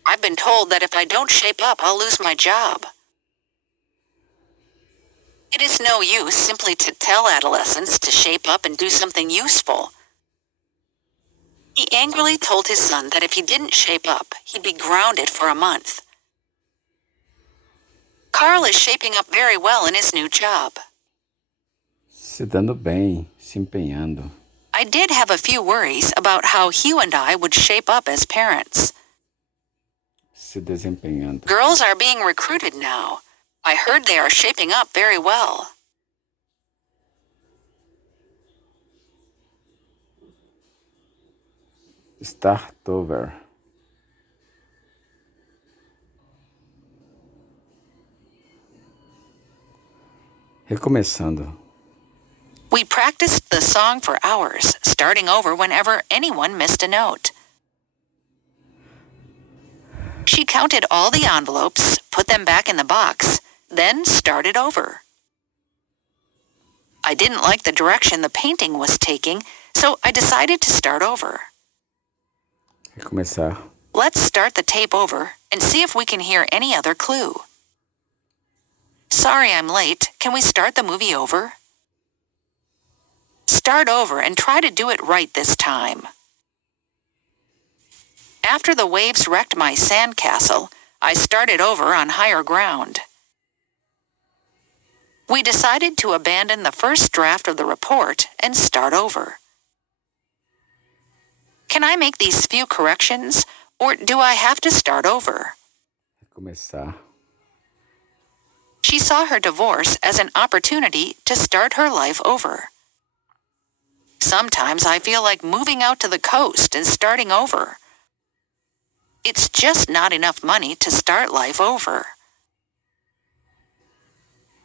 I've been told that if I don't shape up, I'll lose my job. It is no use simply to tell adolescents to shape up and do something useful. He angrily told his son that if he didn't shape up, he'd be grounded for a month. Carl is shaping up very well in his new job. Se dando bem, se empenhando. I did have a few worries about how Hugh and I would shape up as parents. Se desempenhando. Girls are being recruited now. I heard they are shaping up very well. Start over. Recomeçando. We practiced the song for hours, starting over whenever anyone missed a note. She counted all the envelopes, put them back in the box, then started over. I didn't like the direction the painting was taking, so I decided to start over. Recomeçar. Let's start the tape over and see if we can hear any other clue. Sorry I'm late. Can we start the movie over? Start over and try to do it right this time. After the waves wrecked my sandcastle, I started over on higher ground. We decided to abandon the first draft of the report and start over. Can I make these few corrections, or do I have to start over? Recomeçar. She saw her divorce as an opportunity to start her life over. Sometimes I feel like moving out to the coast and starting over. It's just not enough money to start life over.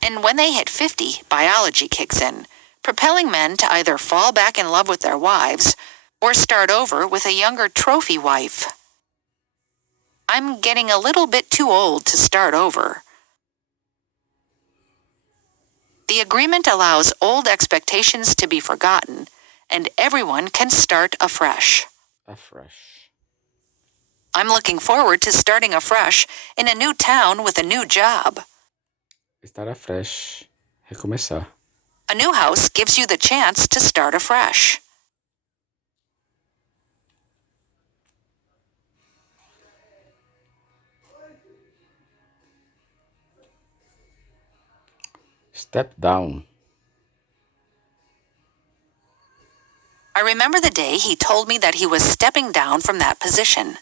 And when they hit 50, biology kicks in, propelling men to either fall back in love with their wives or start over with a younger trophy wife. I'm getting a little bit too old to start over. The agreement allows old expectations to be forgotten, and everyone can start afresh. Afresh. I'm looking forward to starting afresh in a new town with a new job. Estar afresh. Recomeçar. A new house gives you the chance to start afresh. Step down. I remember the day he told me that he was stepping down from that position.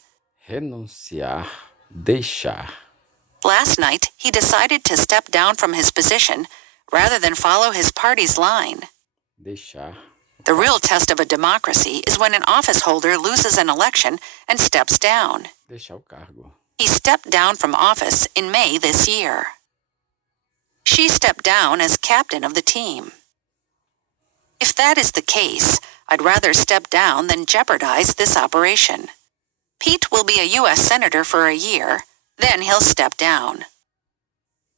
Renunciar. Deixar. Last night, he decided to step down from his position rather than follow his party's line. Deixar. The real test of a democracy is when an office holder loses an election and steps down. Deixar o cargo. He stepped down from office in May this year. She stepped down as captain of the team. If that is the case, I'd rather step down than jeopardize this operation. Pete will be a U.S. Senator for a year, then he'll step down.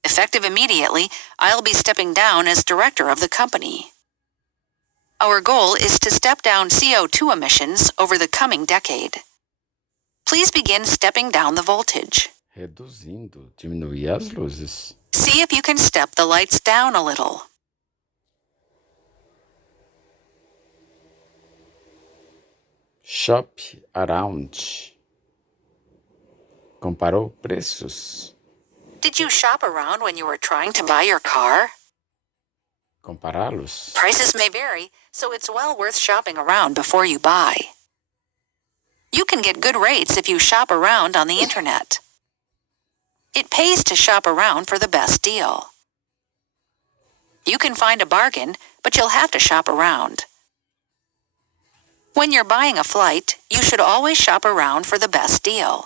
Effective immediately, I'll be stepping down as director of the company. Our goal is to step down CO2 emissions over the coming decade. Please begin stepping down the voltage. Reduzindo. Diminuir as luzes. See if you can step the lights down a little. Shop around. Comparou preços. Did you shop around when you were trying to buy your car? Compará-los. Prices may vary, so it's well worth shopping around before you buy. You can get good rates if you shop around on the internet. It pays to shop around for the best deal. You can find a bargain, but you'll have to shop around. When you're buying a flight, you should always shop around for the best deal.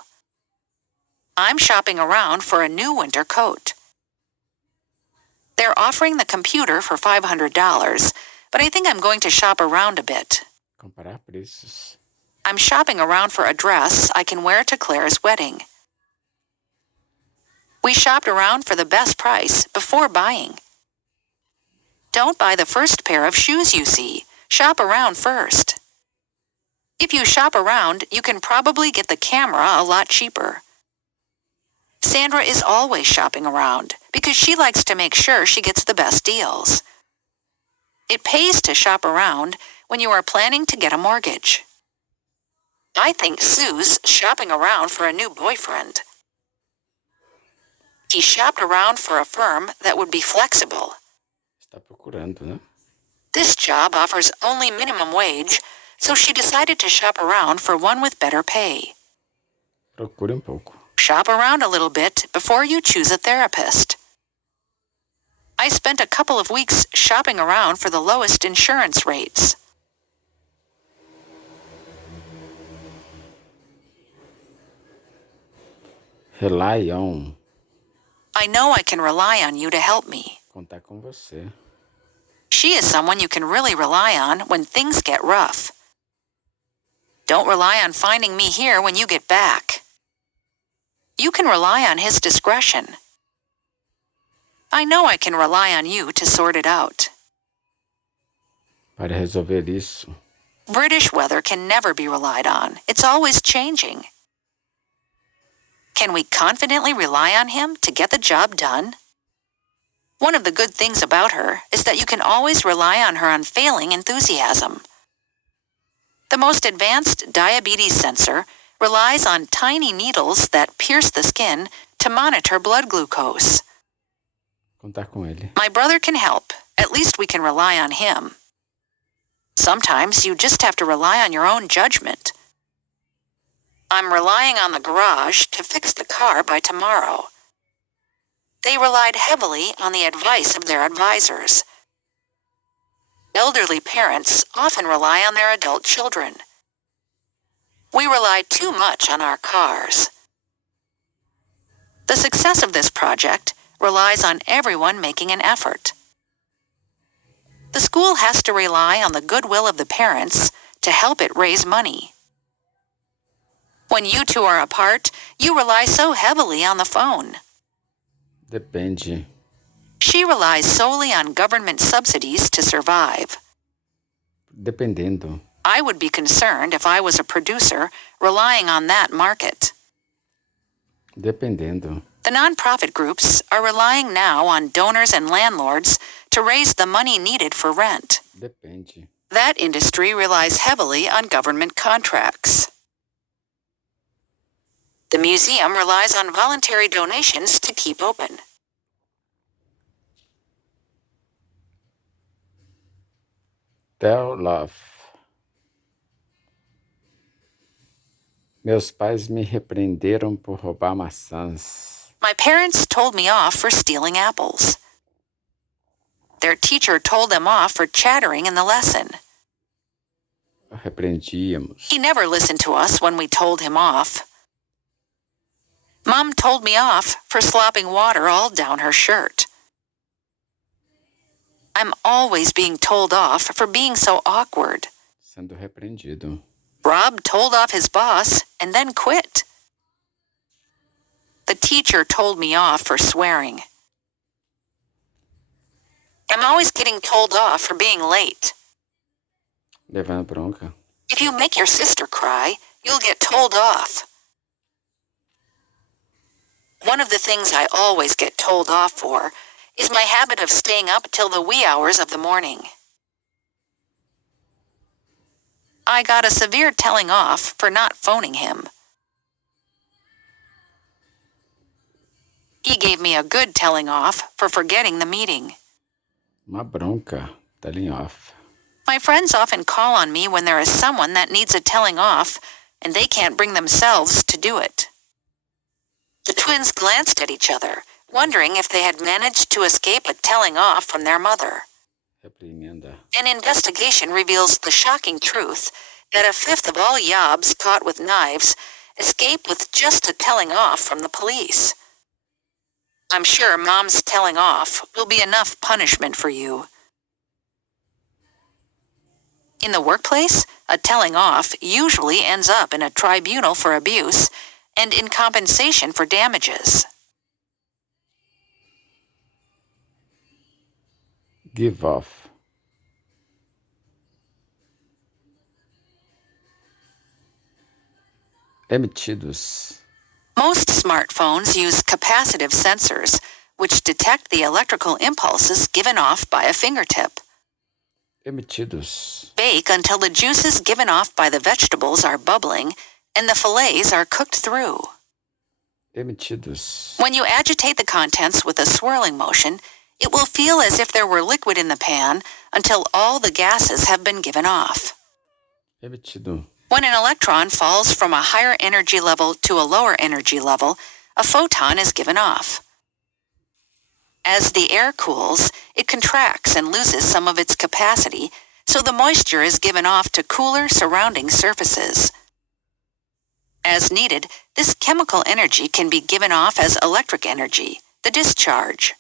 I'm shopping around for a new winter coat. They're offering the computer for $500, but I think I'm going to shop around a bit. Comparar preços. I'm shopping around for a dress I can wear to Claire's wedding. We shopped around for the best price before buying. Don't buy the first pair of shoes you see. Shop around first. If you shop around, you can probably get the camera a lot cheaper. Sandra is always shopping around because she likes to make sure she gets the best deals. It pays to shop around when you are planning to get a mortgage. I think Sue's shopping around for a new boyfriend. He shopped around for a firm that would be flexible. Está procurando, né? This job offers only minimum wage, so she decided to shop around for one with better pay. Procure pouco. Shop around a little bit before you choose a therapist. I spent a couple of weeks shopping around for the lowest insurance rates. Rely on. I know I can rely on you to help me. Contar com você. She is someone you can really rely on when things get rough. Don't rely on finding me here when you get back. You can rely on his discretion. I know I can rely on you to sort it out. Para resolver isso. British weather can never be relied on. It's always changing. Can we confidently rely on him to get the job done? One of the good things about her is that you can always rely on her unfailing enthusiasm. The most advanced diabetes sensor relies on tiny needles that pierce the skin to monitor blood glucose. Contar com ele. My brother can help. At least we can rely on him. Sometimes you just have to rely on your own judgment. I'm relying on the garage to fix the car by tomorrow. They relied heavily on the advice of their advisors. Elderly parents often rely on their adult children. We rely too much on our cars. The success of this project relies on everyone making an effort. The school has to rely on the goodwill of the parents to help it raise money. When you two are apart, you rely so heavily on the phone. Depende. She relies solely on government subsidies to survive. Dependendo. I would be concerned if I was a producer relying on that market. Dependendo. The nonprofit groups are relying now on donors and landlords to raise the money needed for rent. Depende. That industry relies heavily on government contracts. The museum relies on voluntary donations to keep open. Tell love. Meus pais me repreenderam por roubar maçãs. My parents told me off for stealing apples. Their teacher told them off for chattering in the lesson. Repreendíamos. He never listened to us when we told him off. Mom told me off for slopping water all down her shirt. I'm always being told off for being so awkward. Sendo repreendido. Rob told off his boss and then quit. The teacher told me off for swearing. I'm always getting told off for being late. Levando bronca. If you make your sister cry, you'll get told off. One of the things I always get told off for is my habit of staying up till the wee hours of the morning. I got a severe telling off for not phoning him. He gave me a good telling off for forgetting the meeting. Uma bronca. Telling off. My friends often call on me when there is someone that needs a telling off and they can't bring themselves to do it. The twins glanced at each other, wondering if they had managed to escape a telling off from their mother. Reprimenda. An investigation reveals the shocking truth that a fifth of all yobs caught with knives escape with just a telling off from the police. I'm sure Mom's telling off will be enough punishment for you. In the workplace, a telling off usually ends up in a tribunal for abuse and in compensation for damages. Give off. Emitidos. Most smartphones use capacitive sensors, which detect the electrical impulses given off by a fingertip. Emitidos. Bake until the juices given off by the vegetables are bubbling and the fillets are cooked through. Emitidos. When you agitate the contents with a swirling motion, it will feel as if there were liquid in the pan until all the gases have been given off. Emitido. When an electron falls from a higher energy level to a lower energy level, a photon is given off. As the air cools, it contracts and loses some of its capacity, so the moisture is given off to cooler surrounding surfaces. As needed, this chemical energy can be given off as electric energy, the discharge.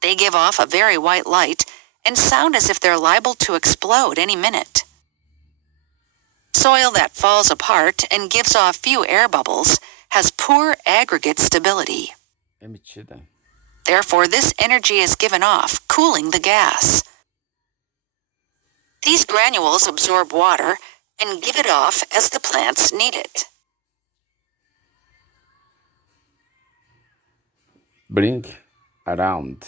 They give off a very white light and sound as if they're liable to explode any minute. Soil that falls apart and gives off few air bubbles has poor aggregate stability. Emitida. Therefore, this energy is given off, cooling the gas. These granules absorb water and give it off as the plants need it. Bring around.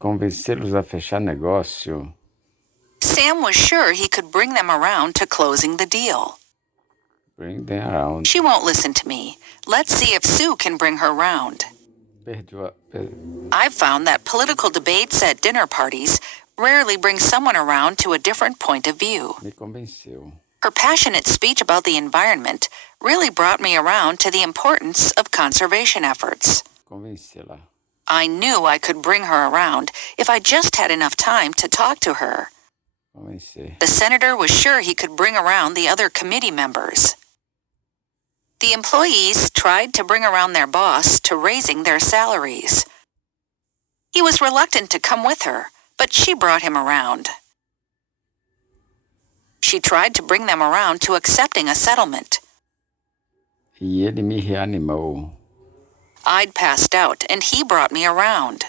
Convencê-los a fechar negócio. Sam was sure he could bring them around to closing the deal. Bring them around. She won't listen to me. Let's see if Sue can bring her round. I've found that political debates at dinner parties rarely bring someone around to a different point of view. Me convenceu. Her passionate speech about the environment really brought me around to the importance of conservation efforts. Convencê-la. I knew I could bring her around if I just had enough time to talk to her. Convencer. The senator was sure he could bring around the other committee members. The employees tried to bring around their boss to raising their salaries. He was reluctant to come with her, but she brought him around. She tried to bring them around to accepting a settlement. E ele me reanimou. I'd passed out, and he brought me around.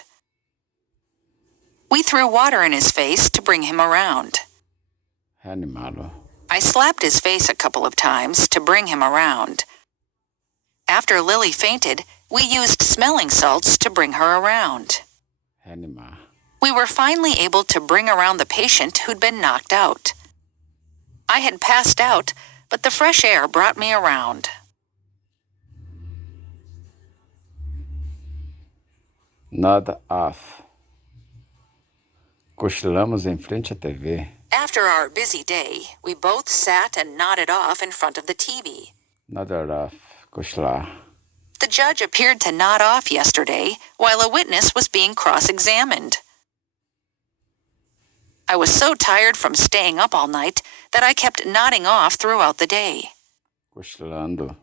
We threw water in his face to bring him around. Reanimá-lo. I slapped his face a couple of times to bring him around. After Lily fainted, we used smelling salts to bring her around. Reanimar. We were finally able to bring around the patient who'd been knocked out. I had passed out, but the fresh air brought me around. Nod off. Cochilamos em frente à TV. After our busy day, we both sat and nodded off in front of the TV. Nada off. Cochilar. The judge appeared to nod off yesterday while a witness was being cross-examined. I was so tired from staying up all night that I kept nodding off throughout the day. Cochilando.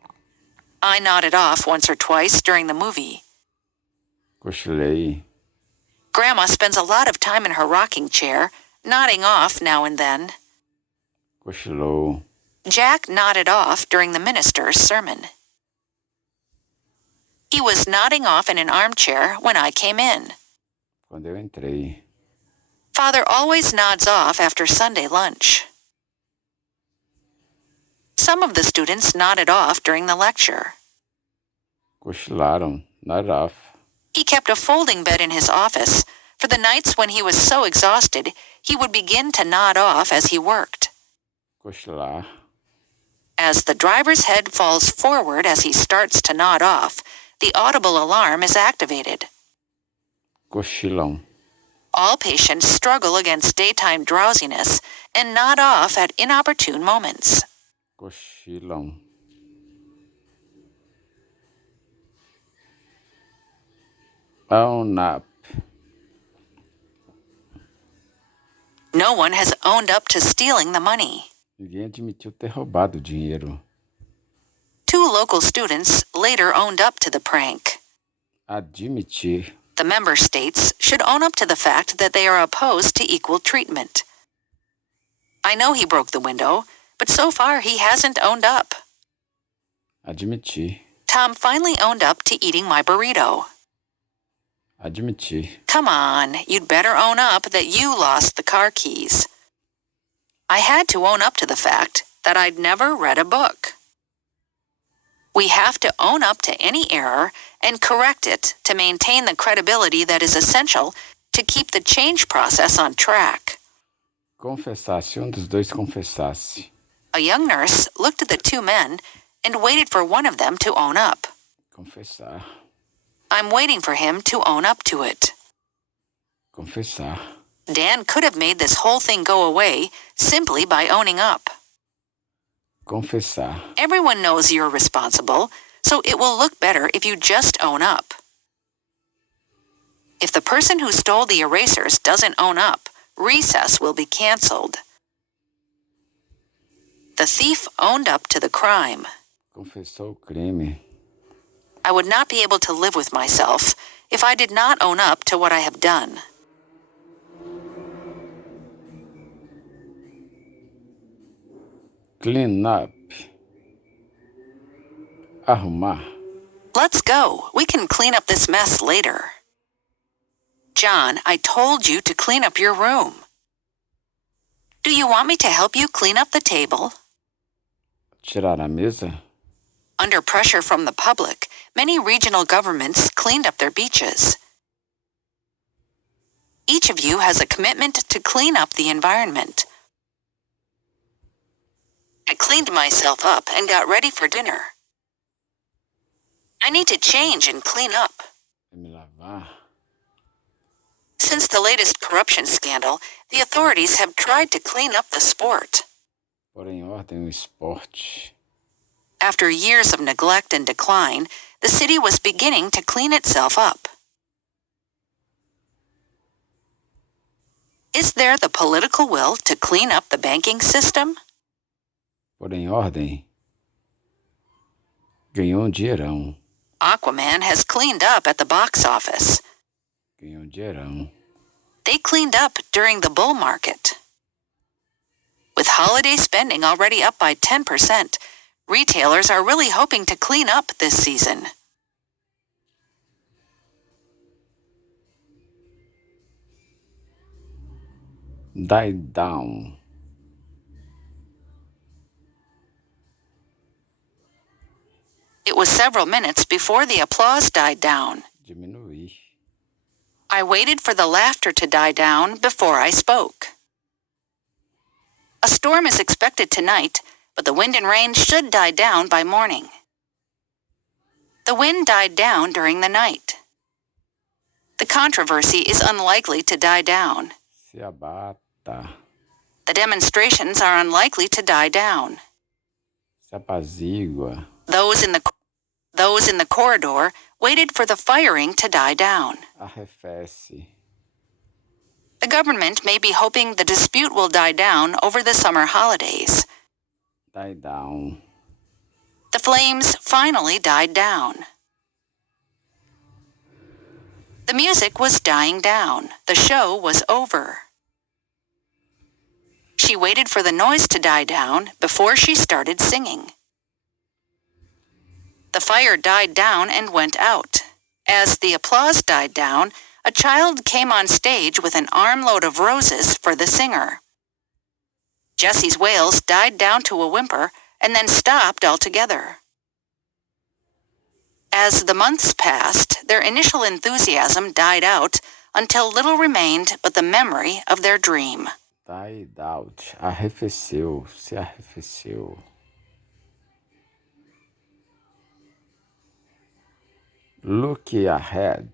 I nodded off once or twice during the movie. Cochilei. Grandma spends a lot of time in her rocking chair, nodding off now and then. Cochilou. Jack nodded off during the minister's sermon. He was nodding off in an armchair when I came in. Quando eu entrei. Father always nods off after Sunday lunch. Some of the students nodded off during the lecture. Cochilaram. Nada off. He kept a folding bed in his office. For the nights when he was so exhausted, he would begin to nod off as he worked. Cochilar. As the driver's head falls forward as he starts to nod off, the audible alarm is activated. Cochilam. All patients struggle against daytime drowsiness and nod off at inopportune moments. Cochilam. Own up. No one has owned up to stealing the money. Ninguém admitiu ter roubado o dinheiro. 2 local students later owned up to the prank. Admitir. The member states should own up to the fact that they are opposed to equal treatment. I know he broke the window, but so far he hasn't owned up. Admitir. Tom finally owned up to eating my burrito. Admitir. Come on, you'd better own up that you lost the car keys. I had to own up to the fact that I'd never read a book. We have to own up to any error and correct it to maintain the credibility that is essential to keep the change process on track. Confessasse. Dos dois confessasse. A young nurse looked at the 2 men and waited for one of them to own up. Confessar. I'm waiting for him to own up to it. Confessar. Dan could have made this whole thing go away simply by owning up. Confessar. Everyone knows you're responsible, so it will look better if you just own up. If the person who stole the erasers doesn't own up, recess will be canceled. The thief owned up to the crime. Confessou o crime. I would not be able to live with myself if I did not own up to what I have done. Clean up. Arrumar. Let's go. We can clean up this mess later. John, I told you to clean up your room. Do you want me to help you clean up the table? Tirar a mesa. Under pressure from the public, many regional governments cleaned up their beaches. Each of you has a commitment to clean up the environment. I cleaned myself up and got ready for dinner. I need to change and clean up. Me lavar. Since the latest corruption scandal, the authorities have tried to clean up the sport. Pôr em ordem o esporte. After years of neglect and decline, the city was beginning to clean itself up. Is there the political will to clean up the banking system? Pôr em ordem. Ganhou dinheirão. Aquaman has cleaned up at the box office. Ganhou dinheirão. They cleaned up during the bull market. With holiday spending already up by 10%, retailers are really hoping to clean up this season. Die down. It was several minutes before the applause died down. Diminuir. I waited for the laughter to die down before I spoke. A storm is expected tonight, but the wind and rain should die down by morning. The wind died down during the night. The controversy is unlikely to die down. Se abata. The demonstrations are unlikely to die down. Se apazigua. Those in the corridor waited for the firing to die down. Arrefece. The government may be hoping the dispute will die down over the summer holidays. Die down. The flames finally died down. The music was dying down. The show was over. She waited for the noise to die down before she started singing. The fire died down and went out. As the applause died down, a child came on stage with an armload of roses for the singer. Jessie's wails died down to a whimper and then stopped altogether. As the months passed, their initial enthusiasm died out until little remained but the memory of their dream. Died out. Arrefeceu. Se arrefeceu. Look ahead.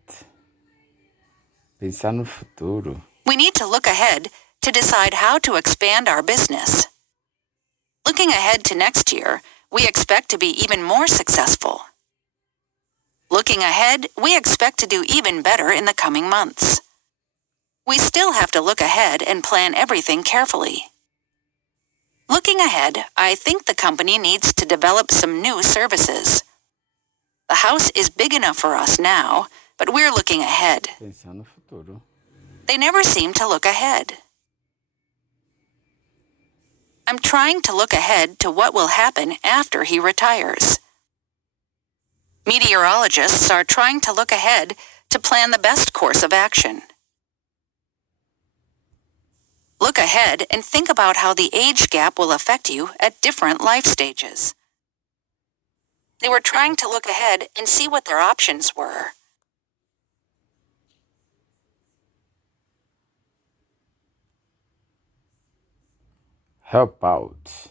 Pensar no futuro. We need to look ahead to decide how to expand our business. Looking ahead to next year, we expect to be even more successful. Looking ahead, we expect to do even better in the coming months. We still have to look ahead and plan everything carefully. Looking ahead, I think the company needs to develop some new services. The house is big enough for us now, but we're looking ahead. Pensar no futuro. They never seem to look ahead. I'm trying to look ahead to what will happen after he retires. Meteorologists are trying to look ahead to plan the best course of action. Look ahead and think about how the age gap will affect you at different life stages. They were trying to look ahead and see what their options were. Help out.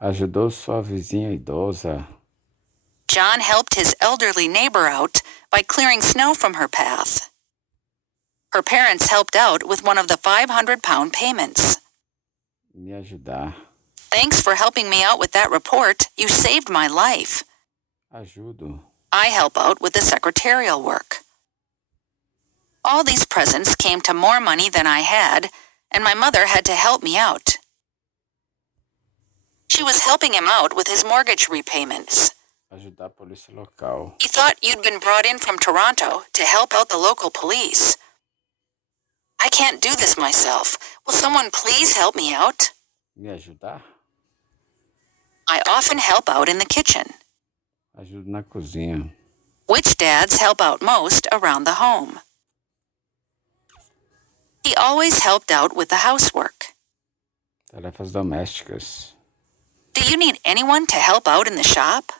Ajudou sua vizinha idosa. John helped his elderly neighbor out by clearing snow from her path. Her parents helped out with one of the 500-pound payments. Me ajudar. Thanks for helping me out with that report. You saved my life. Ajudo. I help out with the secretarial work. All these presents came to more money than I had, and my mother had to help me out. She was helping him out with his mortgage repayments. Ajudar a polícia local. He thought you'd been brought in from Toronto to help out the local police. I can't do this myself. Will someone please help me out? Me ajudar? I often help out in the kitchen. Ajudo na cozinha. Which dads help out most around the home? He always helped out with the housework. Tarefas domésticas. Do you need anyone to help out in the shop?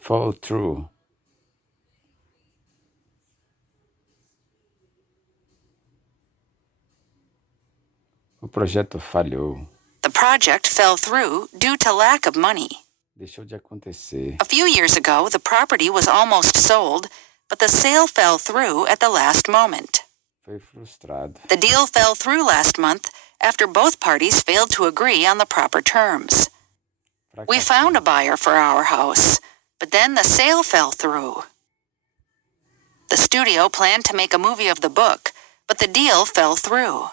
Follow through. O projeto falhou. The project fell through due to lack of money. Deixou de acontecer. A few years ago, the property was almost sold, but the sale fell through at the last moment. Foi frustrado. The deal fell through last month after both parties failed to agree on the proper terms. We found a buyer for our house, but then the sale fell through. The studio planned to make a movie of the book, but the deal fell through.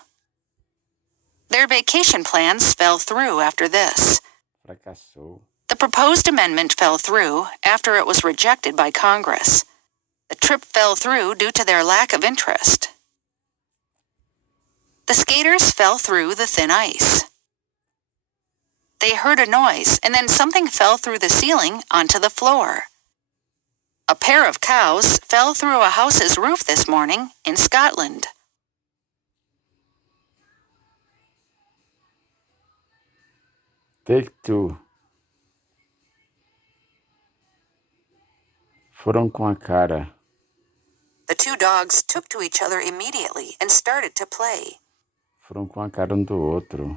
Their vacation plans fell through after this. Fracassou. The proposed amendment fell through after it was rejected by Congress. The trip fell through due to their lack of interest. The skaters fell through the thin ice. They heard a noise, and then something fell through the ceiling onto the floor. A pair of cows fell through a house's roof this morning in Scotland. Take two. Foram com a cara. The two dogs took to each other immediately and started to play. Foram com a cara um do outro.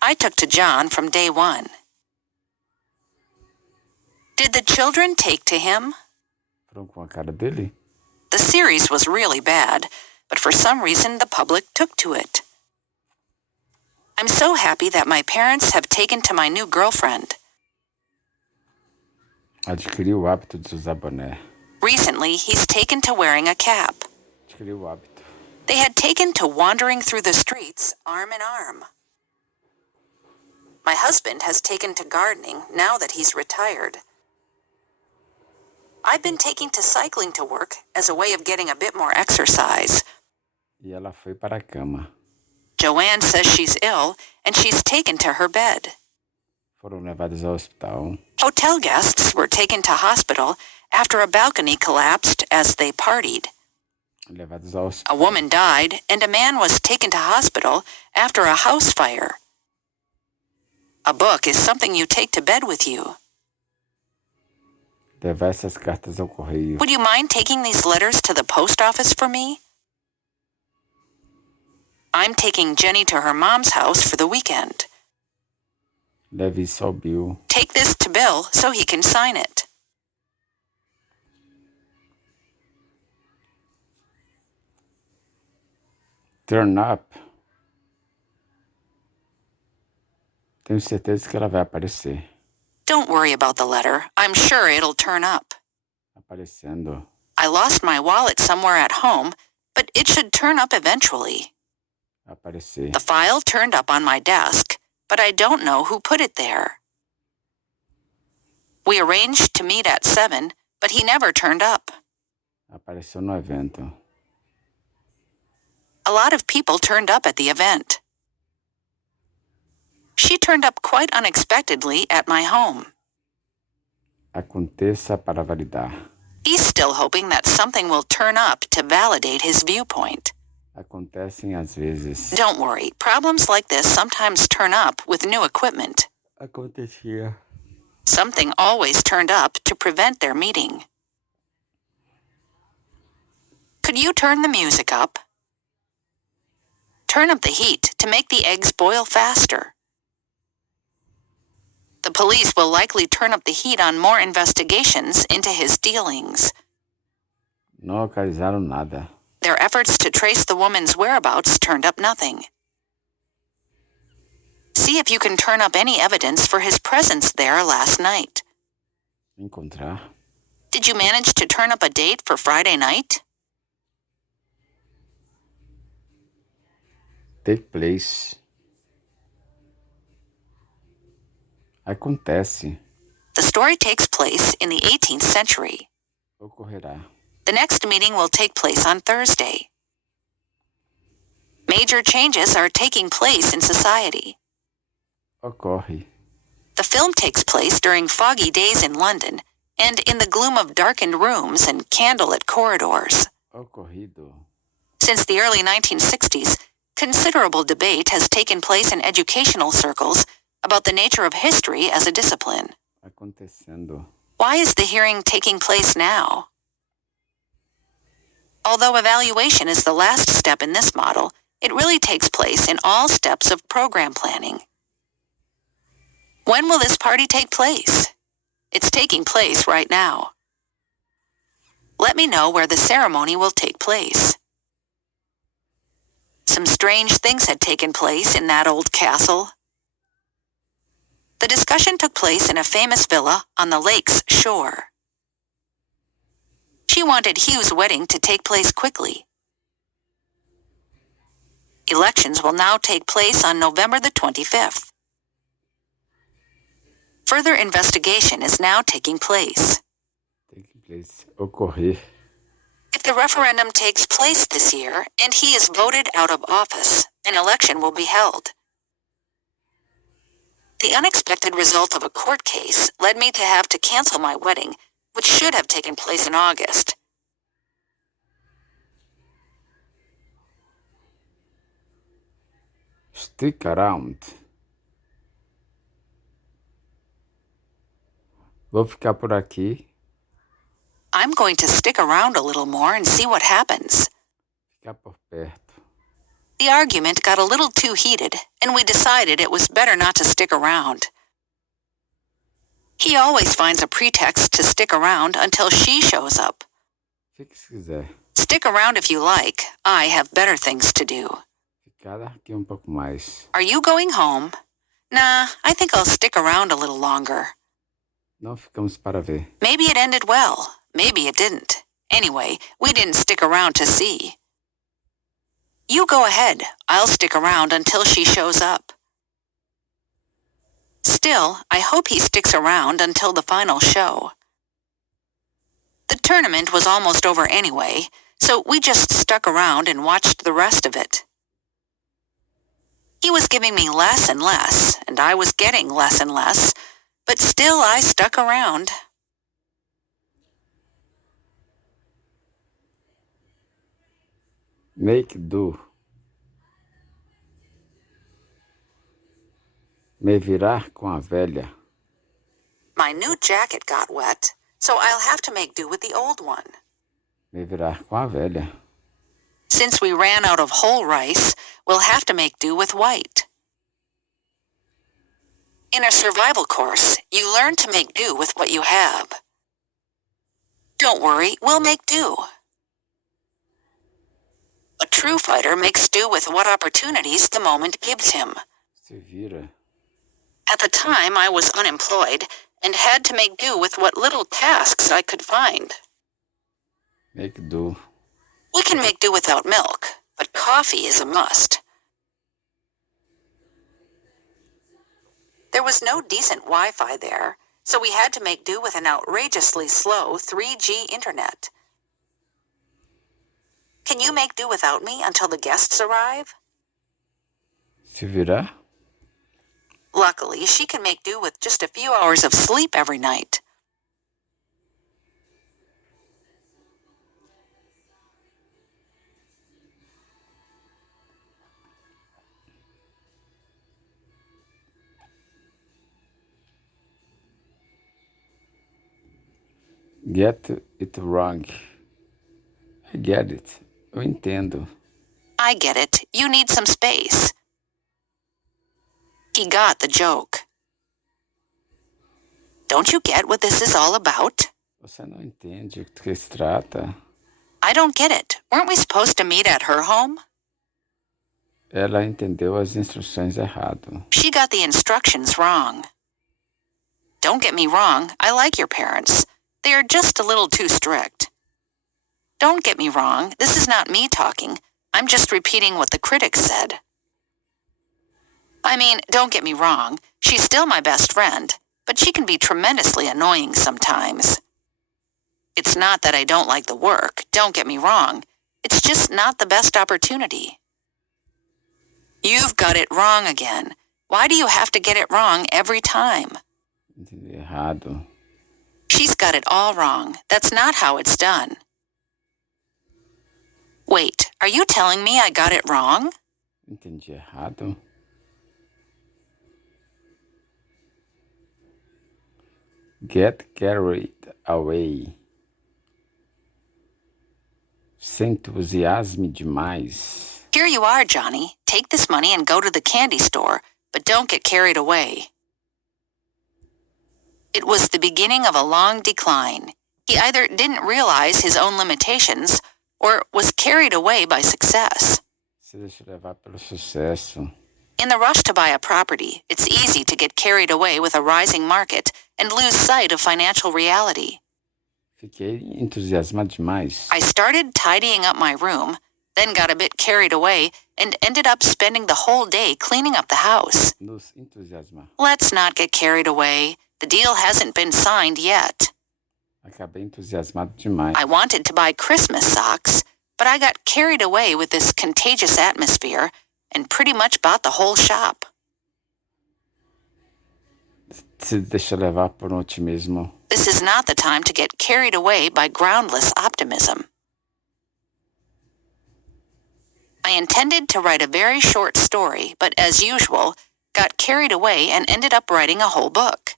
I took to John from day one. Did the children take to him? Foram com a cara dele? The series was really bad, but for some reason the public took to it. I'm so happy that my parents have taken to my new girlfriend. Adquiriu o hábito de usar boné. Recently, he's taken to wearing a cap. Adquiriu o hábito. They had taken to wandering through the streets arm in arm. My husband has taken to gardening now that he's retired. I've been taking to cycling to work as a way of getting a bit more exercise. E ela foi para a cama. Joanne says she's ill and she's taken to her bed. Foram levados ao hospital. Hotel guests were taken to hospital after a balcony collapsed as they partied. Levados ao A hospital. woman died and a man was taken to hospital after a house fire. A book is something you take to bed with you. Levar essas cartas ao correio. Would you mind taking these letters to the post office for me? I'm taking Jenny to her mom's house for the weekend. Leve isso ao Bill. Take this to Bill so he can sign it. Turn up. Tenho certeza que ela vai aparecer. Don't worry about the letter. I'm sure it'll turn up. Aparecendo. I lost my wallet somewhere at home, but it should turn up eventually. Aparecer. The file turned up on my desk, but I don't know who put it there. We arranged to meet at 7, but he never turned up. Apareceu no evento. A lot of people turned up at the event. She turned up quite unexpectedly at my home. Aconteça para validar. He's still hoping that something will turn up to validate his viewpoint. Acontecem às vezes. Don't worry, problems like this sometimes turn up with new equipment. Acontecia. Something always turned up to prevent their meeting. Could you turn the music up? Turn up the heat to make the eggs boil faster. The police will likely turn up the heat on more investigations into his dealings. Não localizaram nada. Their efforts to trace the woman's whereabouts turned up nothing. See if you can turn up any evidence for his presence there last night. Encontrar. Did you manage to turn up a date for Friday night? Take place. Acontece. The story takes place in the 18th century. Ocorrerá. The next meeting will take place on Thursday. Major changes are taking place in society. Ocorre. The film takes place during foggy days in London and in the gloom of darkened rooms and candlelit corridors. Ocorrido. Since the early 1960s, considerable debate has taken place in educational circles about the nature of history as a discipline. Acontecendo. Why is the hearing taking place now? Although evaluation is the last step in this model, it really takes place in all steps of program planning. When will this party take place? It's taking place right now. Let me know where the ceremony will take place. Some strange things had taken place in that old castle. The discussion took place in a famous villa on the lake's shore. She wanted Hugh's wedding to take place quickly. Elections will now take place on November the 25th. Further investigation is now taking place. Taking place. Ocorrer. If the referendum takes place this year and he is voted out of office, an election will be held. The unexpected result of a court case led me to have to cancel my wedding, which should have taken place in August. Stick around. Vou ficar por aqui. I'm going to stick around a little more and see what happens. Ficar por perto. The argument got a little too heated, and we decided it was better not to stick around. He always finds a pretext to stick around until she shows up. Fique se quiser. Stick around if you like. I have better things to do. Ficar aqui pouco mais. Are you going home? Nah, I think I'll stick around a little longer. Não ficamos para ver. Maybe it ended well. Maybe it didn't. Anyway, we didn't stick around to see. You go ahead. I'll stick around until she shows up. Still, I hope he sticks around until the final show. The tournament was almost over anyway, so we just stuck around and watched the rest of it. He was giving me less and less, and I was getting less and less, but still I stuck around. Make do. Me virar com a velha. My new jacket got wet, so I'll have to make do with the old one. Me virar com a velha. Since we ran out of whole rice, we'll have to make do with white. In a survival course, you learn to make do with what you have. Don't worry, we'll make do. A true fighter makes do with what opportunities the moment gives him. Se vira. At the time, I was unemployed and had to make do with what little tasks I could find. Make do. We can make do without milk, but coffee is a must. There was no decent Wi-Fi there, so we had to make do with an outrageously slow 3G internet. Can you make do without me until the guests arrive? Se virar? Luckily, she can make do with just a few hours of sleep every night. Get it wrong. I get it. Eu entendo. I get it. You need some space. He got the joke. Don't you get what this is all about? Você não entende o que se trata? I don't get it. Weren't we supposed to meet at her home? Ela entendeu as instruções errado. She got the instructions wrong. Don't get me wrong. I like your parents. They are just a little too strict. Don't get me wrong. This is not me talking. I'm just repeating what the critics said. I mean, don't get me wrong. She's still my best friend, but she can be tremendously annoying sometimes. It's not that I don't like the work. Don't get me wrong. It's just not the best opportunity. You've got it wrong again. Why do you have to get it wrong every time? Entendi errado. She's got it all wrong. That's not how it's done. Wait, are you telling me I got it wrong? Entendi errado. Get carried away. Se entusiasme demais. Here you are, Johnny. Take this money and go to the candy store, but don't get carried away. It was the beginning of a long decline. He either didn't realize his own limitations or was carried away by success. Se deixa levar pelo sucesso. In the rush to buy a property, it's easy to get carried away with a rising market and lose sight of financial reality. Fiquei entusiasmado demais. I started tidying up my room, then got a bit carried away and ended up spending the whole day cleaning up the house. Nos entusiasmar. Let's not get carried away. The deal hasn't been signed yet. Acabei entusiasmado demais. I wanted to buy Christmas socks, but I got carried away with this contagious atmosphere and pretty much bought the whole shop. Se deixa levar por otimismo. This is not the time to get carried away by groundless optimism. I intended to write a very short story, but as usual, got carried away and ended up writing a whole book.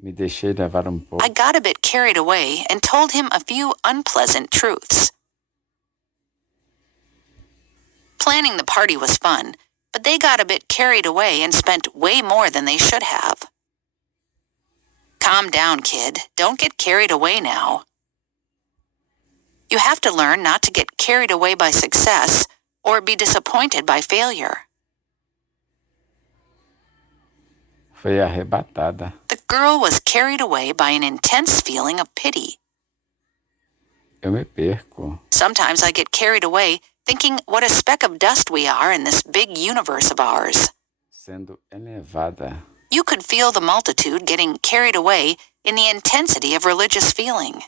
Me deixei levar pouco. I got a bit carried away and told him a few unpleasant truths. Planning the party was fun, but they got a bit carried away and spent way more than they should have. Calm down, kid. Don't get carried away now. You have to learn not to get carried away by success or be disappointed by failure. Foi arrebatada. The girl was carried away by an intense feeling of pity. Eu me perco. Sometimes I get carried away thinking what a speck of dust we are in this big universe of ours. Sendo elevada. You could feel the multitude getting carried away in the intensity of religious feeling.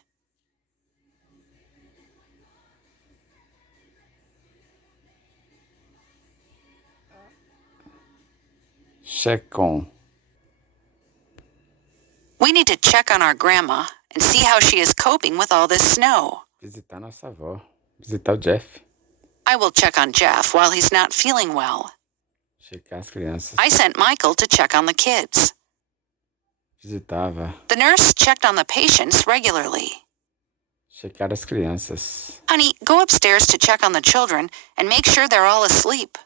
Checam. We need to check on our grandma and see how she is coping with all this snow. Visitar nossa avó. Visitar o Jeff. I will check on Jeff while he's not feeling well. Checar as crianças. I sent Michael to check on the kids. Visitava. The nurse checked on the patients regularly. Checar as crianças. Honey, go upstairs to check on the children and make sure they're all asleep.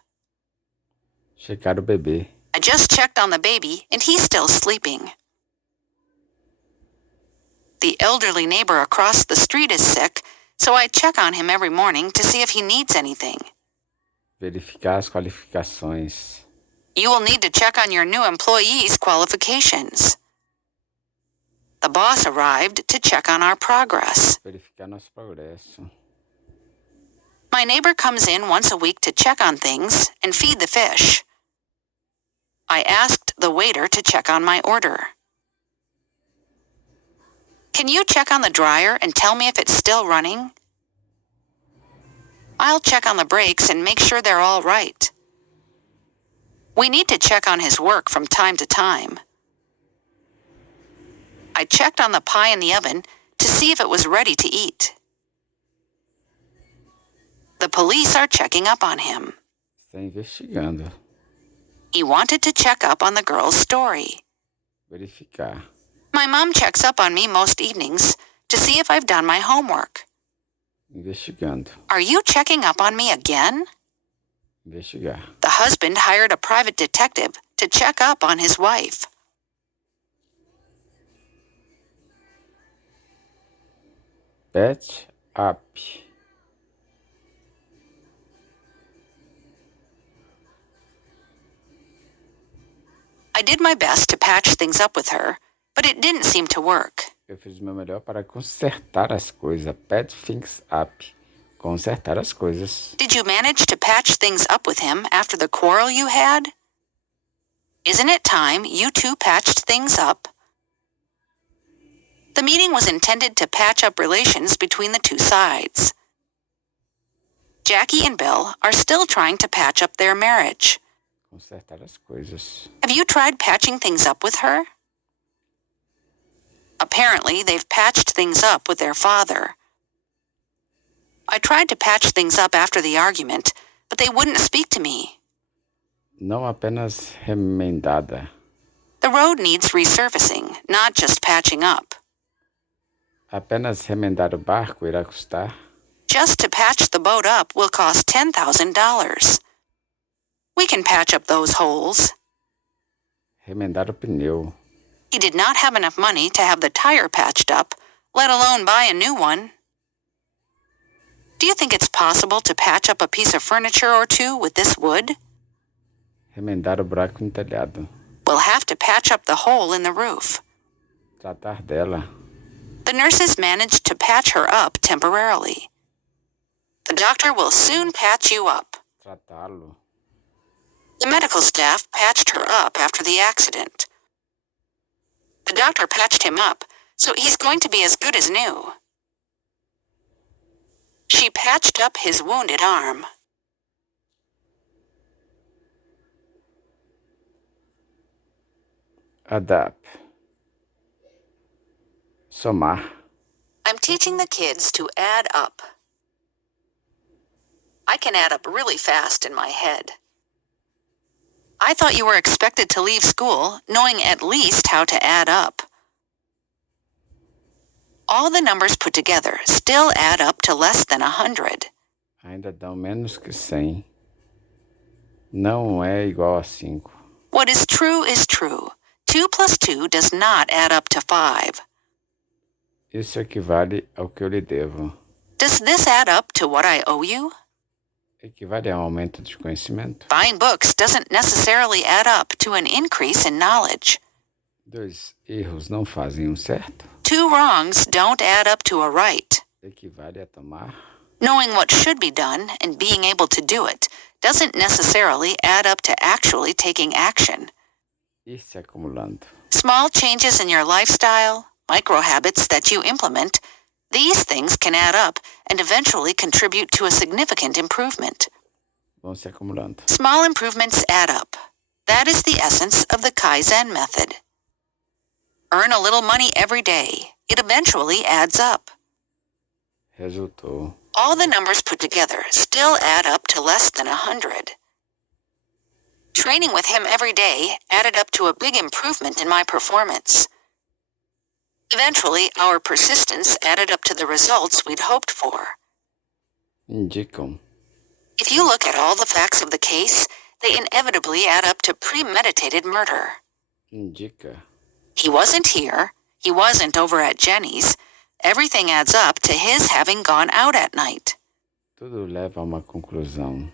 Checar o bebê. I just checked on the baby and he's still sleeping. The elderly neighbor across the street is sick, so I check on him every morning to see if he needs anything. Verificar as qualificações. You will need to check on your new employees' qualifications. The boss arrived to check on our progress. Verificar nosso progresso. My neighbor comes in once a week to check on things and feed the fish. I asked the waiter to check on my order. Can you check on the dryer and tell me if it's still running? I'll check on the brakes and make sure they're all right. We need to check on his work from time to time. I checked on the pie in the oven to see if it was ready to eat. The police are checking up on him. Está investigando. He wanted to check up on the girl's story. Verificar. My mom checks up on me most evenings to see if I've done my homework. Investigando. Are you checking up on me again? Investigar. The husband hired a private detective to check up on his wife. Patch up. I did my best to patch things up with her, but it didn't seem to work. Eu fiz o meu melhor para consertar as coisas. Patch things up. Consertar as coisas. Did you manage to patch things up with him after the quarrel you had? Isn't it time you two patched things up? The meeting was intended to patch up relations between the two sides. Jackie and Bill are still trying to patch up their marriage. Consertar as coisas. Have you tried patching things up with her? Apparently, they've patched things up with their father. I tried to patch things up after the argument, but they wouldn't speak to me. Não apenas remendada. The road needs resurfacing, not just patching up. Apenas remendar o barco irá custar. Just to patch the boat up will cost $10,000. We can patch up those holes. Remendar o pneu. He did not have enough money to have the tire patched up, let alone buy a new one. Do you think it's possible to patch up a piece of furniture or two with this wood? Remendar o buraco no telhado. We'll have to patch up the hole in the roof. Tratar dela. The nurses managed to patch her up temporarily. The doctor will soon patch you up. Tratá-lo. The medical staff patched her up after the accident. The doctor patched him up, so he's going to be as good as new. She patched up his wounded arm. Adapt. Somar. I'm teaching the kids to add up. I can add up really fast in my head. I thought you were expected to leave school knowing at least how to add up. All the numbers put together still add up to less than 100. Ainda dão menos que 100. Não é igual a 5. What is true is true. 2 plus 2 does not add up to 5. Isso equivale ao que eu lhe devo. Does this add up to what I owe you? Equivale a um aumento de conhecimento. Buying books doesn't necessarily add up to an increase in knowledge. 2 erros não fazem um certo. 2 wrongs don't add up to a right. Equivale a tomar. Knowing what should be done and being able to do it doesn't necessarily add up to actually taking action. Ir se acumulando. Small changes in your lifestyle, micro habits that you implement, these things can add up and eventually contribute to a significant improvement. Vão se acumulando. Small improvements add up. That is the essence of the Kaizen method. Earn a little money every day. It eventually adds up. Resultou. All the numbers put together still add up to less than 100. Training with him every day added up to a big improvement in my performance. Eventually, our persistence added up to the results we'd hoped for. Indicam. If you look at all the facts of the case, they inevitably add up to premeditated murder. Indica. He wasn't here. He wasn't over at Jenny's. Everything adds up to his having gone out at night. Tudo leva a uma conclusão.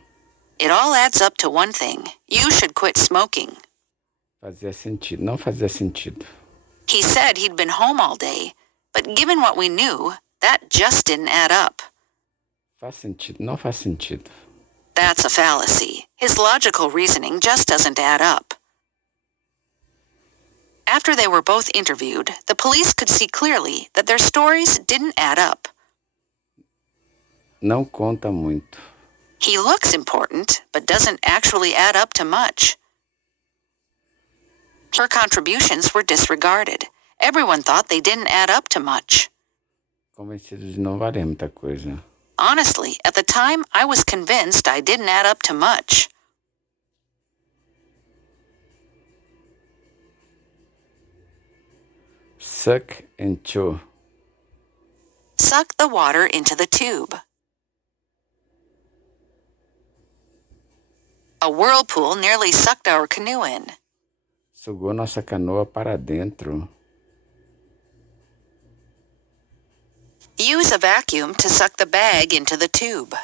It all adds up to one thing. You should quit smoking. Fazia sentido. Não fazia sentido. He said he'd been home all day, but given what we knew, that just didn't add up. Faz sentido. Não faz sentido. That's a fallacy. His logical reasoning just doesn't add up. After they were both interviewed, the police could see clearly that their stories didn't add up. Não conta muito. He looks important, but doesn't actually add up to much. Her contributions were disregarded. Everyone thought they didn't add up to much. Convencido de não valer muita coisa. Honestly, at the time, I was convinced I didn't add up to much. Suck and chew. Suck the water into the tube. A whirlpool nearly sucked our canoe in. Sugou nossa canoa para dentro. Use a vacuum to suck the bag into the tube.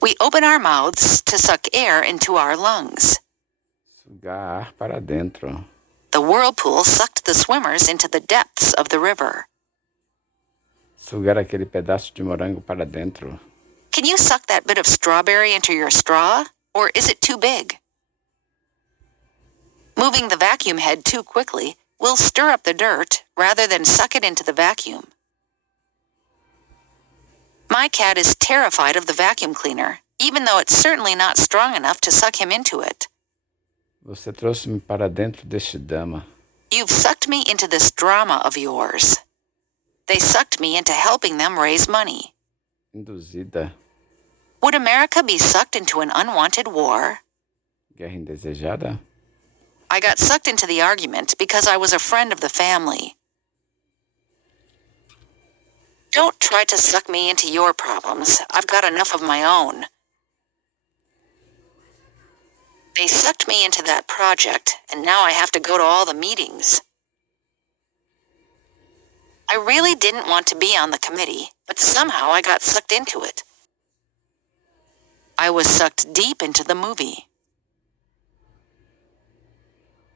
We open our mouths to suck air into our lungs. Sugar ar para dentro. The whirlpool sucked the swimmers into the depths of the river. Sugar aquele pedaço de morango para dentro. Can you suck that bit of strawberry into your straw, or is it too big? Moving the vacuum head too quickly will stir up the dirt rather than suck it into the vacuum. My cat is terrified of the vacuum cleaner, even though it's certainly not strong enough to suck him into it. Você trouxe-me para dentro deste drama. You've sucked me into this drama of yours. They sucked me into helping them raise money. Induzida. Would America be sucked into an unwanted war? Guerra indesejada. I got sucked into the argument because I was a friend of the family. Don't try to suck me into your problems. I've got enough of my own. They sucked me into that project, and now I have to go to all the meetings. I really didn't want to be on the committee, but somehow I got sucked into it. I was sucked deep into the movie.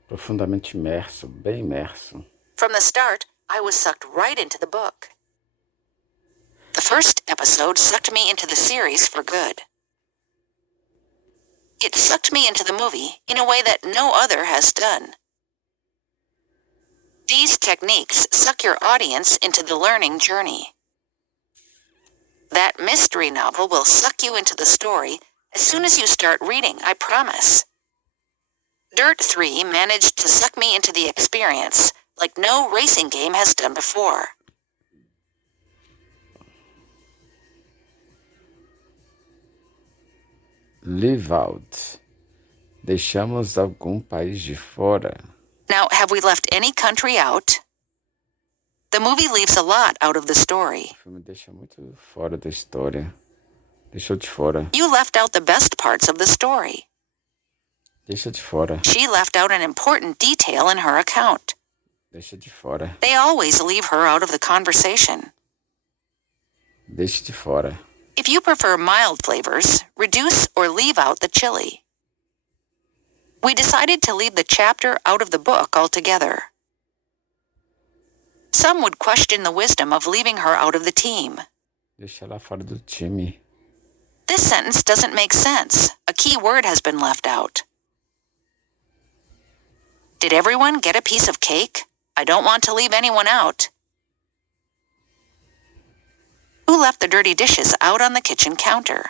Profundamente imerso, bem imerso. From the start, I was sucked right into the book. The first episode sucked me into the series for good. It sucked me into the movie in a way that no other has done. These techniques suck your audience into the learning journey. That mystery novel will suck you into the story as soon as you start reading, I promise. Dirt 3 managed to suck me into the experience like no racing game has done before. Leave out. Deixamos algum país de fora. Now, have we left any country out? The movie leaves a lot out of the story. O filme deixa muito fora da história. Deixou de fora. You left out the best parts of the story. Deixa de fora. She left out an important detail in her account. Deixa de fora. They always leave her out of the conversation. Deixa de fora. If you prefer mild flavors, reduce or leave out the chili. We decided to leave the chapter out of the book altogether. Some would question the wisdom of leaving her out of the team. Deixa ela fora do time. This sentence doesn't make sense. A key word has been left out. Did everyone get a piece of cake? I don't want to leave anyone out. Who left the dirty dishes out on the kitchen counter?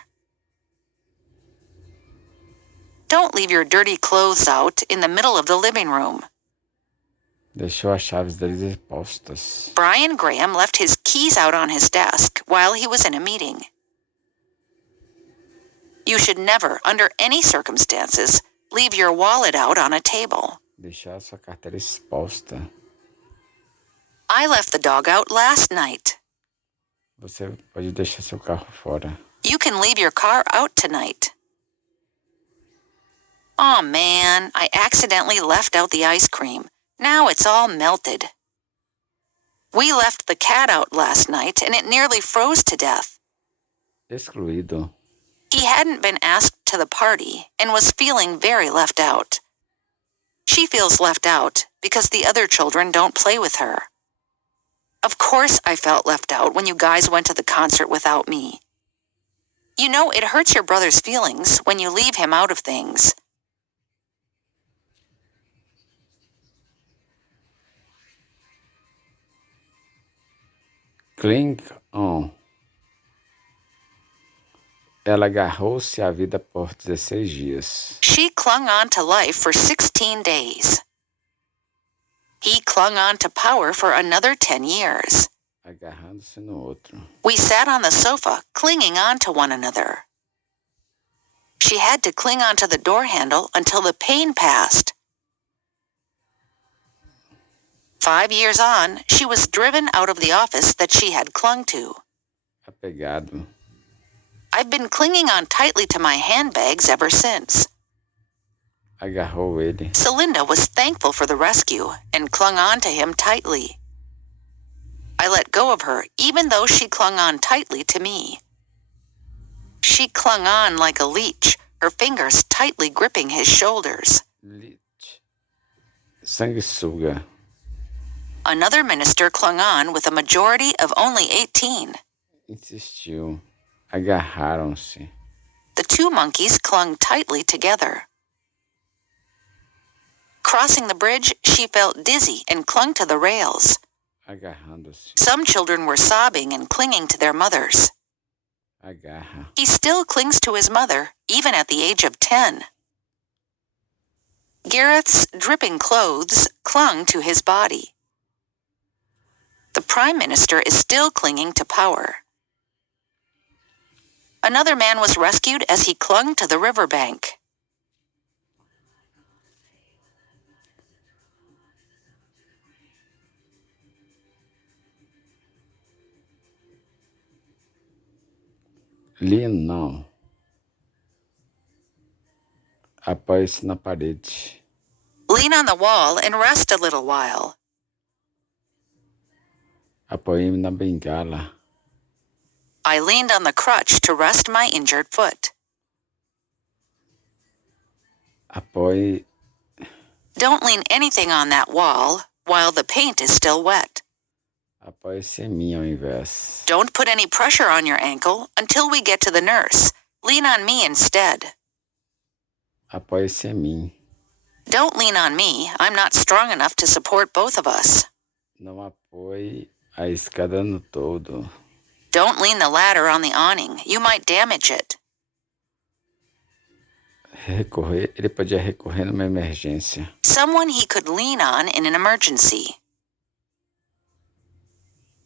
Don't leave your dirty clothes out in the middle of the living room. Deixou as chaves deles expostas. Brian Graham left his keys out on his desk while he was in a meeting. You should never, under any circumstances, leave your wallet out on a table. Deixar a sua carteira exposta. I left the dog out last night. Você pode deixar seu carro fora. You can leave your car out tonight. Aw, man, I accidentally left out the ice cream. Now it's all melted. We left the cat out last night and it nearly froze to death. Excluído. He hadn't been asked to the party and was feeling very left out. She feels left out because the other children don't play with her. Of course I felt left out when you guys went to the concert without me. You know, it hurts your brother's feelings when you leave him out of things. Cling on. Ela agarrou-se à vida por 16 dias. She clung on to life for 16 days. He clung on to power for another 10 years. Agarrando-se no outro. We sat on the sofa, clinging on to one another. She had to cling onto the door handle until the pain passed. 5 years on, she was driven out of the office that she had clung to. Apegado. I've been clinging on tightly to my handbags ever since. Agarrou ele. Celinda was thankful for the rescue and clung on to him tightly. I let go of her even though she clung on tightly to me. She clung on like a leech, her fingers tightly gripping his shoulders. Leech. Sanguessuga. Another minister clung on with a majority of only 18. Insistiu. Agarraram-se. The two monkeys clung tightly together. Crossing the bridge, she felt dizzy and clung to the rails. Agarrando-se. Some children were sobbing and clinging to their mothers. Agarra. He still clings to his mother, even at the age of 10. Gareth's dripping clothes clung to his body. The Prime Minister is still clinging to power. Another man was rescued as he clung to the riverbank. Lean não. Apoie-se na parede. Lean on the wall and rest a little while. Apoie-me na bengala. I leaned on the crutch to rest my injured foot. Apoie. Don't lean anything on that wall while the paint is still wet. Apoie-se em mim ao invés. Don't put any pressure on your ankle until we get to the nurse. Lean on me instead. Apoie-se em mim. Don't lean on me. I'm not strong enough to support both of us. Não apoie a escada no todo. Don't lean the ladder on the awning. You might damage it. Ele podia recorrer numa emergência. Someone he could lean on in an emergency.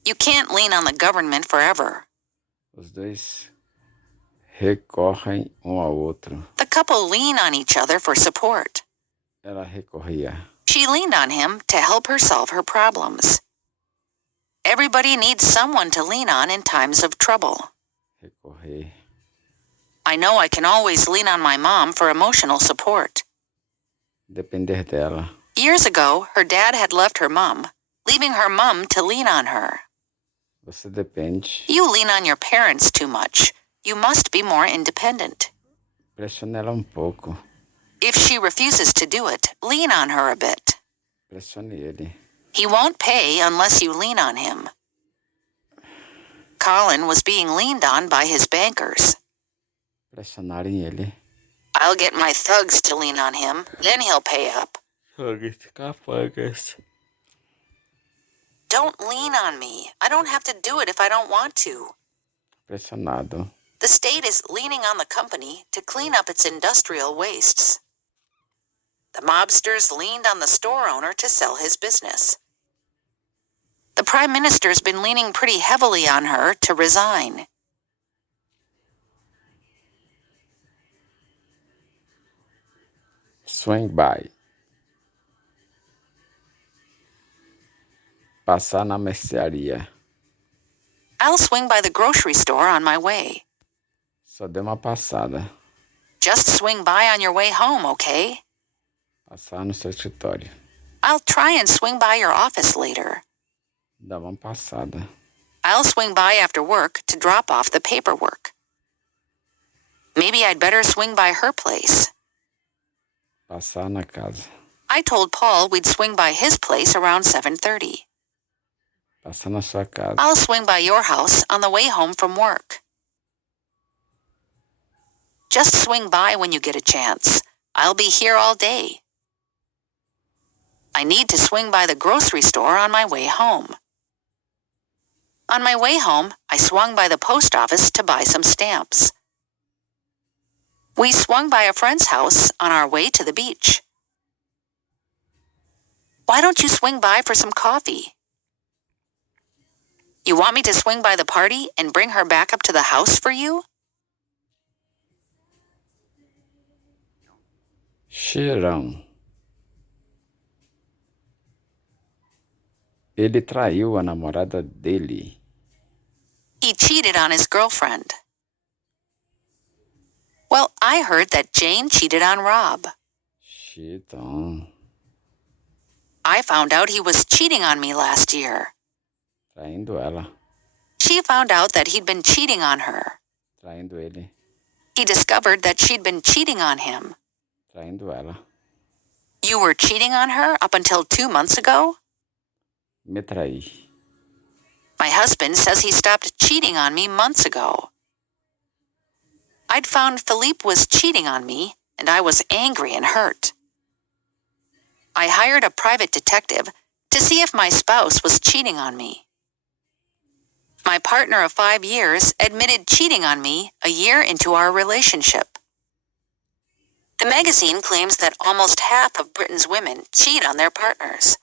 You can't lean on the government forever. Os dois recorrem um ao outro. The couple lean on each other for support. Ela recorria. She leaned on him to help her solve her problems. Everybody needs someone to lean on in times of trouble. Recorrer. I know I can always lean on my mom for emotional support. Depender dela. Years ago, her dad had left her mom, leaving her mom to lean on her. Você depende. You lean on your parents too much. You must be more independent. Pressione ela pouco. If she refuses to do it, lean on her a bit. Pressione ele. He won't pay unless you lean on him. Colin was being leaned on by his bankers. Pressionarem ele. I'll get my thugs to lean on him, then he'll pay up. Capangas. Don't lean on me. I don't have to do it if I don't want to. Pressionado. The state is leaning on the company to clean up its industrial wastes. The mobsters leaned on the store owner to sell his business. The Prime Minister's been leaning pretty heavily on her to resign. Swing by. Passar na mercearia. I'll swing by the grocery store on my way. Só dê uma passada. Just swing by on your way home, okay? Passar no seu escritório. I'll try and swing by your office later. Dá uma passada. I'll swing by after work to drop off the paperwork. Maybe I'd better swing by her place. Passar na casa. I told Paul we'd swing by his place around 7:30. Passar na sua casa. I'll swing by your house on the way home from work. Just swing by when you get a chance. I'll be here all day. I need to swing by the grocery store on my way home. On my way home, I swung by the post office to buy some stamps. We swung by a friend's house on our way to the beach. Why don't you swing by for some coffee? You want me to swing by the party and bring her back up to the house for you? Cheirão. Ele traiu a namorada dele. He cheated on his girlfriend. Well, I heard that Jane cheated on Rob. Cheatão. I found out he was cheating on me last year. Traindo ela. She found out that he'd been cheating on her. Traindo ele. He discovered that she'd been cheating on him. Traindo ela. You were cheating on her up until 2 months ago? Me traí. My husband says he stopped cheating on me months ago. I'd found Philippe was cheating on me, and I was angry and hurt. I hired a private detective to see if my spouse was cheating on me. My partner of 5 years admitted cheating on me a year into our relationship. The magazine claims that almost half of Britain's women cheat on their partners.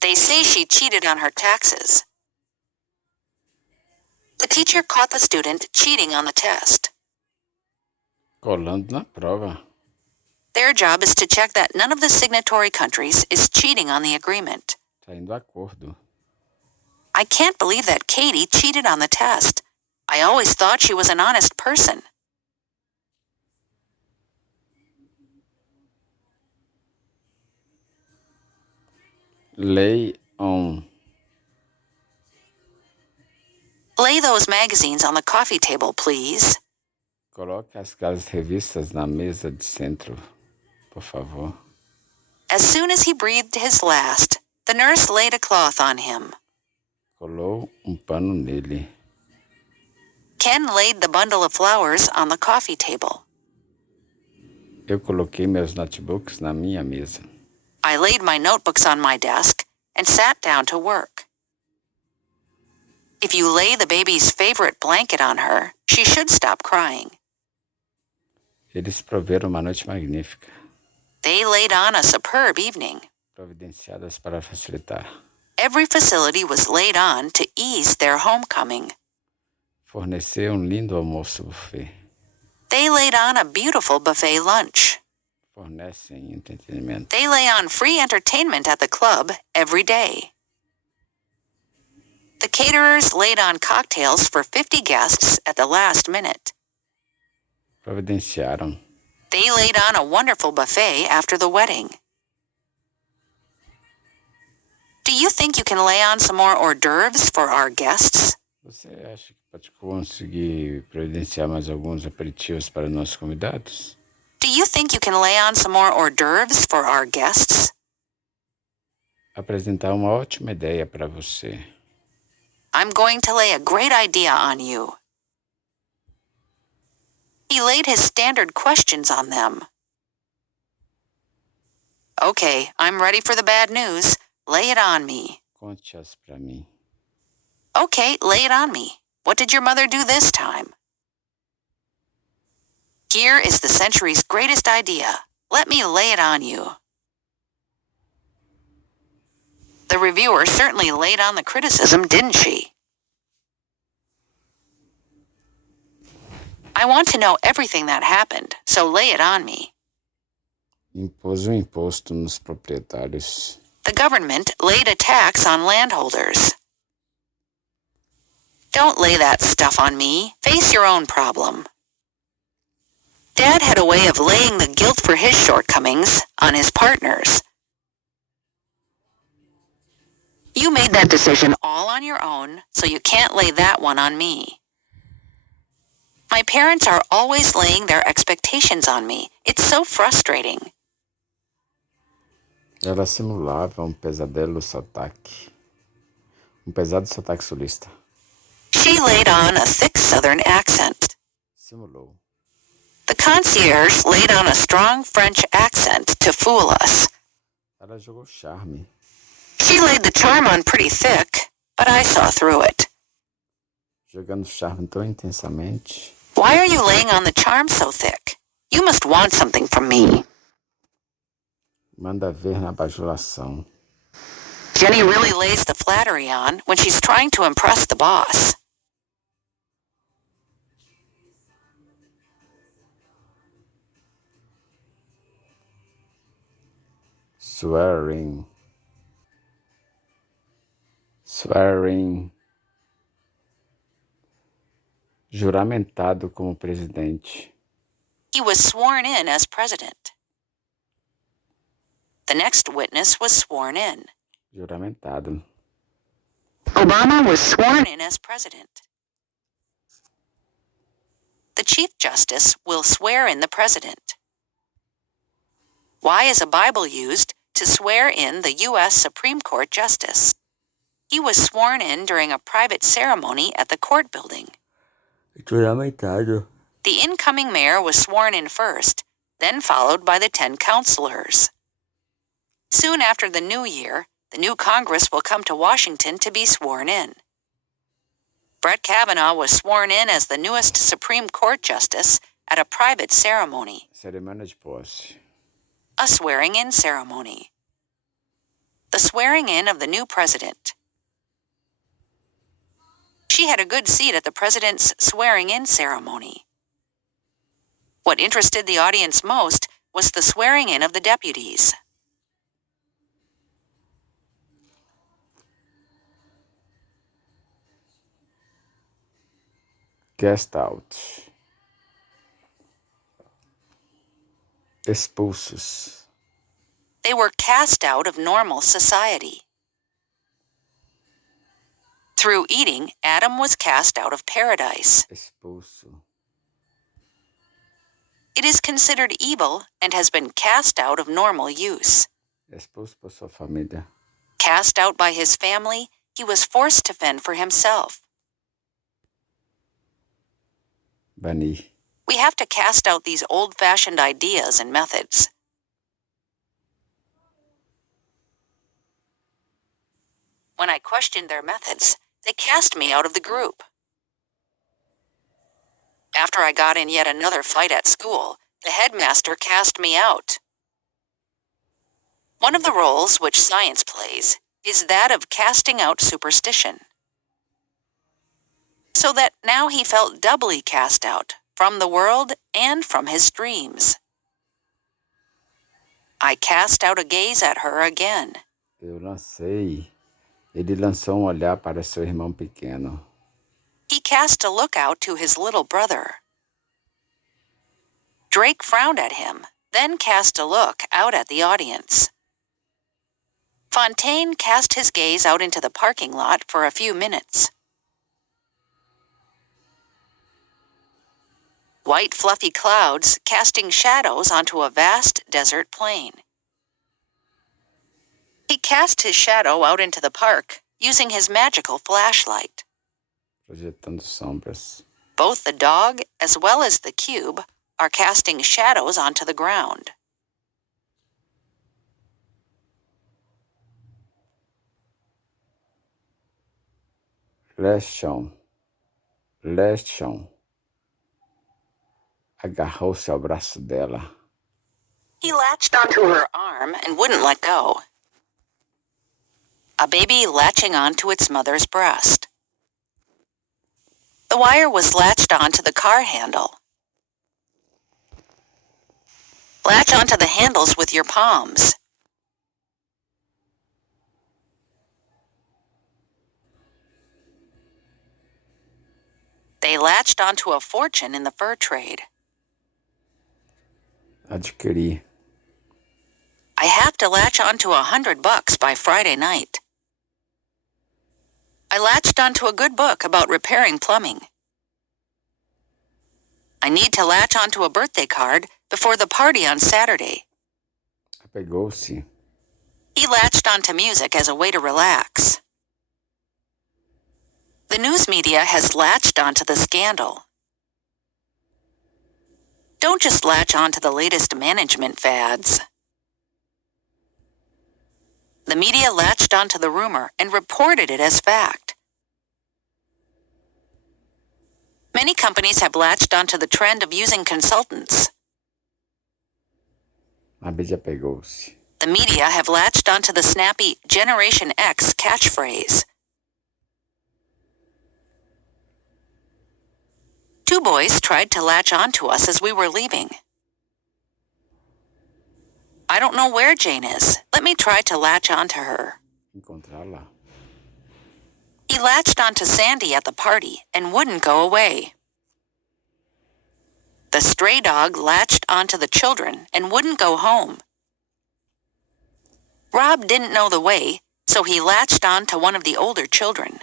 They say she cheated on her taxes. The teacher caught the student cheating on the test. Colando na prova. Their job is to check that none of the signatory countries is cheating on the agreement. Traindo acordo. I can't believe that Katie cheated on the test. I always thought she was an honest person. Lay on. Lay those magazines on the coffee table, please. Coloque as revistas na mesa de centro, por favor. As soon as he breathed his last, the nurse laid a cloth on him. Colou pano nele. Ken laid the bundle of flowers on the coffee table. Eu coloquei meus notebooks na minha mesa. I laid my notebooks on my desk and sat down to work. If you lay the baby's favorite blanket on her, she should stop crying. Eles proveram uma noite magnífica. They laid on a superb evening. Providenciadas para facilitar. Every facility was laid on to ease their homecoming. Fornecer lindo almoço buffet. They laid on a beautiful buffet lunch. Fornecem entretenimento. They lay on free entertainment at the club every day. The caterers laid on cocktails for 50 guests at the last minute. Providenciaram. They laid on a wonderful buffet after the wedding. Do you think you can lay on some more hors d'oeuvres for our guests? Você acha que pode conseguir providenciar mais alguns aperitivos para nossos convidados? Do you think you can lay on some more hors d'oeuvres for our guests? Apresentar uma ótima ideia para você. I'm going to lay a great idea on you. He laid his standard questions on them. Okay, I'm ready for the bad news. Lay it on me. Conte-as para mim. Okay, lay it on me. What did your mother do this time? Here is the century's greatest idea. Let me lay it on you. The reviewer certainly laid on the criticism, didn't she? I want to know everything that happened, so lay it on me. Impôs um imposto nos proprietários. The government laid a tax on landholders. Don't lay that stuff on me. Face your own problem. Dad had a way of laying the guilt for his shortcomings on his partners. You made that decision all on your own, so you can't lay that one on me. My parents are always laying their expectations on me. It's so frustrating. Ela simulava um pesado sotaque sulista. She laid on a thick southern accent. Simulou. The concierge laid on a strong French accent to fool us. Ela jogou charme. She laid the charm on pretty thick, but I saw through it. Jogando charme tão intensamente. Why are you laying on the charm so thick? You must want something from me. Manda ver na bajulação. Jenny really lays the flattery on when she's trying to impress the boss. Swearing. Juramentado como presidente. He was sworn in as president. The next witness was sworn in. Juramentado. Obama was sworn in as president. The Chief Justice will swear in the president. Why is a Bible used to swear in the U.S. Supreme Court Justice? He was sworn in during a private ceremony at the court building. Juramentado. The incoming mayor was sworn in first, then followed by the 10 councilors. Soon after the new year, the new Congress will come to Washington to be sworn in. Brett Kavanaugh was sworn in as the newest Supreme Court Justice at a private ceremony. Cerimônia de posse. A swearing-in ceremony. The swearing-in of the new president. She had a good seat at the president's swearing-in ceremony. What interested the audience most was the swearing-in of the deputies. Cast out. Expulsos. They were cast out of normal society. Through eating, Adam was cast out of paradise. Expulso. It is considered evil and has been cast out of normal use. Expulso por sua família. Cast out by his family, he was forced to fend for himself. Banir. We have to cast out these old-fashioned ideas and methods. When I questioned their methods, they cast me out of the group. After I got in yet another fight at school, the headmaster cast me out. One of the roles which science plays is that of casting out superstition. So that now he felt doubly cast out from the world and from his dreams. I cast out a gaze at her again. Ele lançou olhar para seu irmão pequeno. He cast a look out to his little brother. Drake frowned at him, then cast a look out at the audience. Fontaine cast his gaze out into the parking lot for a few minutes. White fluffy clouds casting shadows onto a vast desert plain. He cast his shadow out into the park using his magical flashlight. Projetando sombras. Both the dog as well as the cube are casting shadows onto the ground. Lechão. Agarrou-se ao braço dela. He latched onto her arm and wouldn't let go. A baby latching onto its mother's breast. The wire was latched onto the car handle. Latch onto the handles with your palms. They latched onto a fortune in the fur trade. Adquirir. I have to latch onto $100 by Friday night. I latched onto a good book about repairing plumbing. I need to latch onto a birthday card before the party on Saturday. Apegou-se. He latched onto music as a way to relax. The news media has latched onto the scandal. Don't just latch onto the latest management fads. The media latched onto the rumor and reported it as fact. Many companies have latched onto the trend of using consultants. A mídia apegou-se. The media have latched onto the snappy Generation X catchphrase. Two boys tried to latch onto us as we were leaving. I don't know where Jane is. Let me try to latch onto her. Encontrá-la. He latched onto Sandy at the party and wouldn't go away. The stray dog latched onto the children and wouldn't go home. Rob didn't know the way, so he latched onto one of the older children.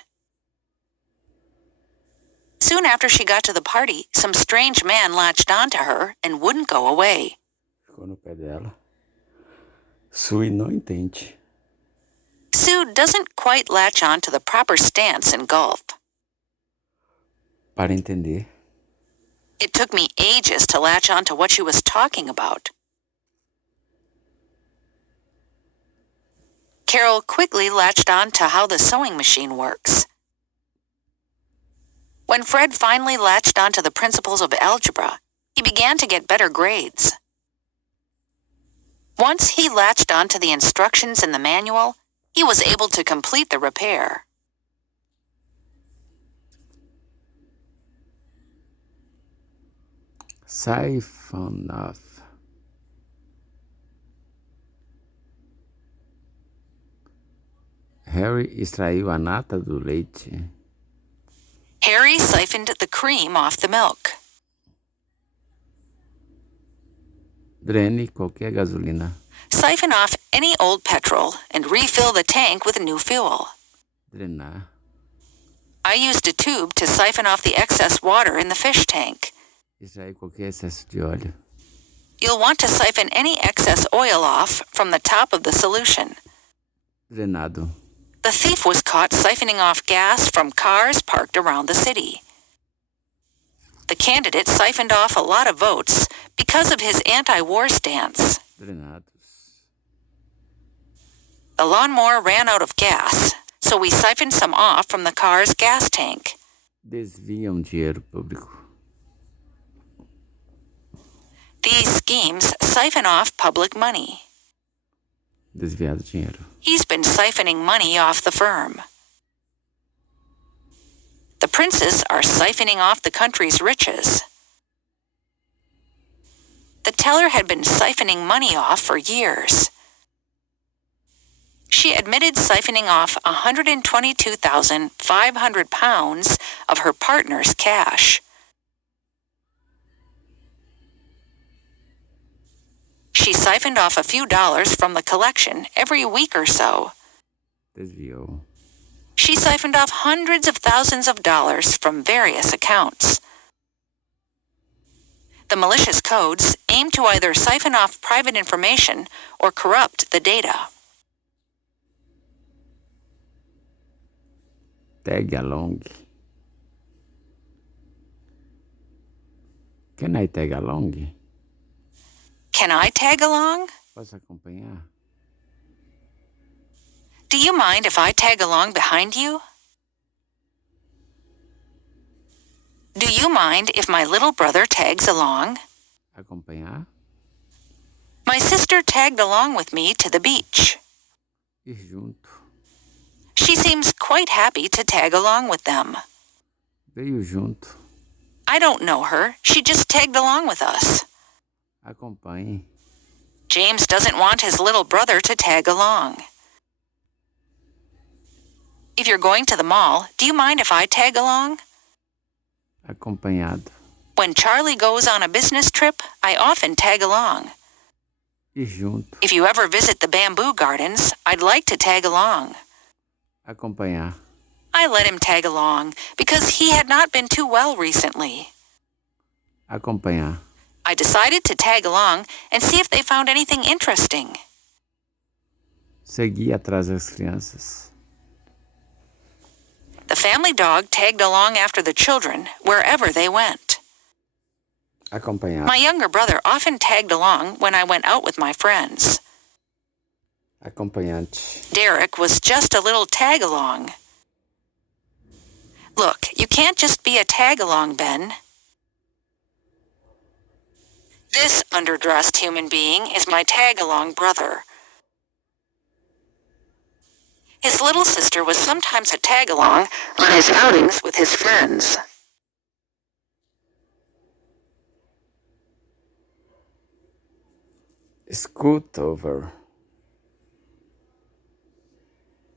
Soon after she got to the party, some strange man latched onto her and wouldn't go away. Ficou no pé dela. Sue não entende. Sue doesn't quite latch on to the proper stance in golf. Para entender. It took me ages to latch on to what she was talking about. Carol quickly latched on to how the sewing machine works. When Fred finally latched onto the principles of algebra, he began to get better grades. Once he latched onto the instructions in the manual, he was able to complete the repair. Siphon off. Harry extraiu a nata do leite. Harry siphoned the cream off the milk. Drene qualquer gasolina. Siphon off any old petrol and refill the tank with new fuel. Drenar. I used a tube to siphon off the excess water in the fish tank. Extrair qualquer excesso de óleo. You'll want to siphon any excess oil off from the top of the solution. Drenado. The thief was caught siphoning off gas from cars parked around the city. The candidate siphoned off a lot of votes because of his anti-war stance. Drenados. The lawnmower ran out of gas, so we siphoned some off from the car's gas tank. Desviam dinheiro público. These schemes siphon off public money. Desviado dinheiro. He's been siphoning money off the firm. The princes are siphoning off the country's riches. The teller had been siphoning money off for years. She admitted siphoning off 122,500 pounds of her partner's cash. She siphoned off a few dollars from the collection every week or so. Desviou. She siphoned off hundreds of thousands of dollars from various accounts. The malicious codes aim to either siphon off private information or corrupt the data. Tag along. Can I tag along? Can I tag along? Posso acompanhar? Do you mind if I tag along behind you? Do you mind if my little brother tags along? Acompanhar? My sister tagged along with me to the beach. Ir junto. She seems quite happy to tag along with them. Veio junto. I don't know her. She just tagged along with us. Acompanhe. James doesn't want his little brother to tag along. If you're going to the mall, do you mind if I tag along? Acompanhado. When Charlie goes on a business trip, I often tag along. Ir junto. If you ever visit the bamboo gardens, I'd like to tag along. Acompanhar. I let him tag along because he had not been too well recently. Acompanhar. I decided to tag along and see if they found anything interesting. Segui atrás das crianças. The family dog tagged along after the children wherever they went. Acompanhar. My younger brother often tagged along when I went out with my friends. Acompanhante. Derek was just a little tag-along. Look, you can't just be a tag-along, Ben. This underdressed human being is my tag-along brother. His little sister was sometimes a tag-along on his outings with his friends. Scoot over.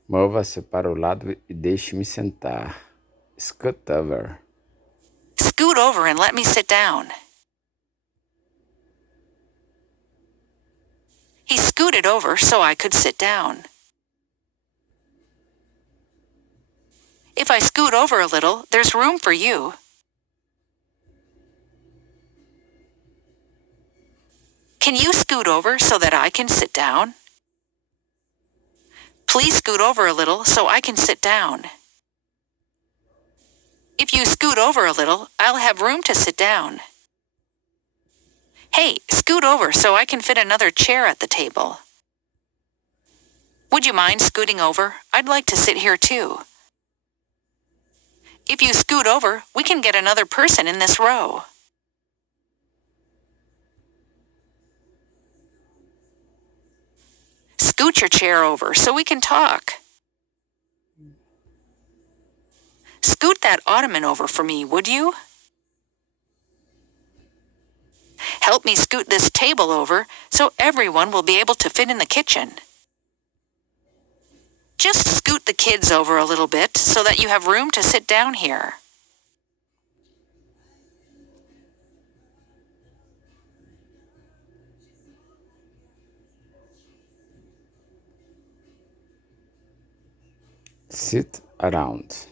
Mova-se para o lado e deixe-me sentar. Scoot over. Scoot over and let me sit down. He scooted over so I could sit down. If I scoot over a little, there's room for you. Can you scoot over so that I can sit down? Please scoot over a little so I can sit down. If you scoot over a little, I'll have room to sit down. Hey, scoot over so I can fit another chair at the table. Would you mind scooting over? I'd like to sit here too. If you scoot over, we can get another person in this row. Scoot your chair over so we can talk. Scoot that ottoman over for me, would you? Help me scoot this table over so everyone will be able to fit in the kitchen. Just scoot the kids over a little bit so that you have room to sit down here. Sit around.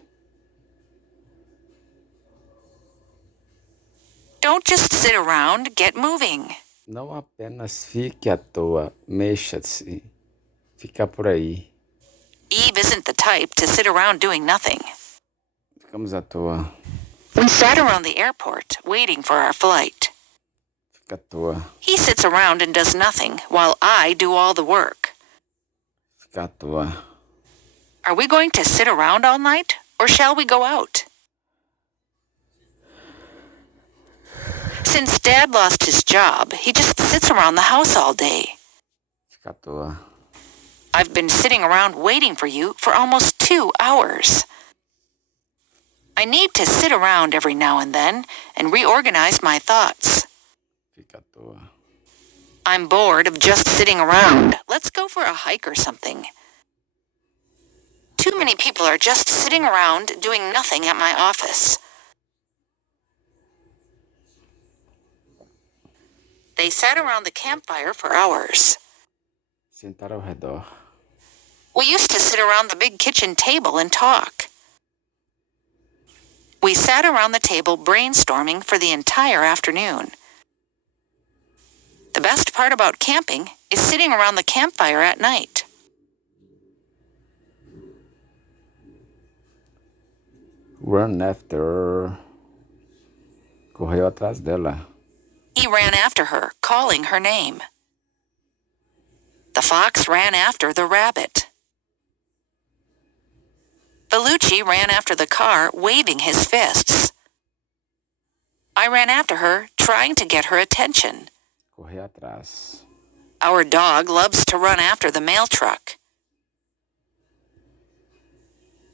Don't just sit around, get moving. Não apenas fique à toa, mexa-se. Fica por aí. Eve isn't the type to sit around doing nothing. Ficamos à toa. We sat around the airport, waiting for our flight. Fica à toa. He sits around and does nothing, while I do all the work. Fica à toa. Are we going to sit around all night, or shall we go out? Since Dad lost his job, he just sits around the house all day. Fica à toa. I've been sitting around waiting for you for almost 2 hours. I need to sit around every now and then and reorganize my thoughts. Fica à toa. I'm bored of just sitting around. Let's go for a hike or something. Too many people are just sitting around doing nothing at my office. They sat around the campfire for hours. Sentar ao redor. We used to sit around the big kitchen table and talk. We sat around the table brainstorming for the entire afternoon. The best part about camping is sitting around the campfire at night. Run after. Correu atrás dela. He ran after her, calling her name. The fox ran after the rabbit. Bellucci ran after the car, waving his fists. I ran after her, trying to get her attention. Correr atrás. Our dog loves to run after the mail truck.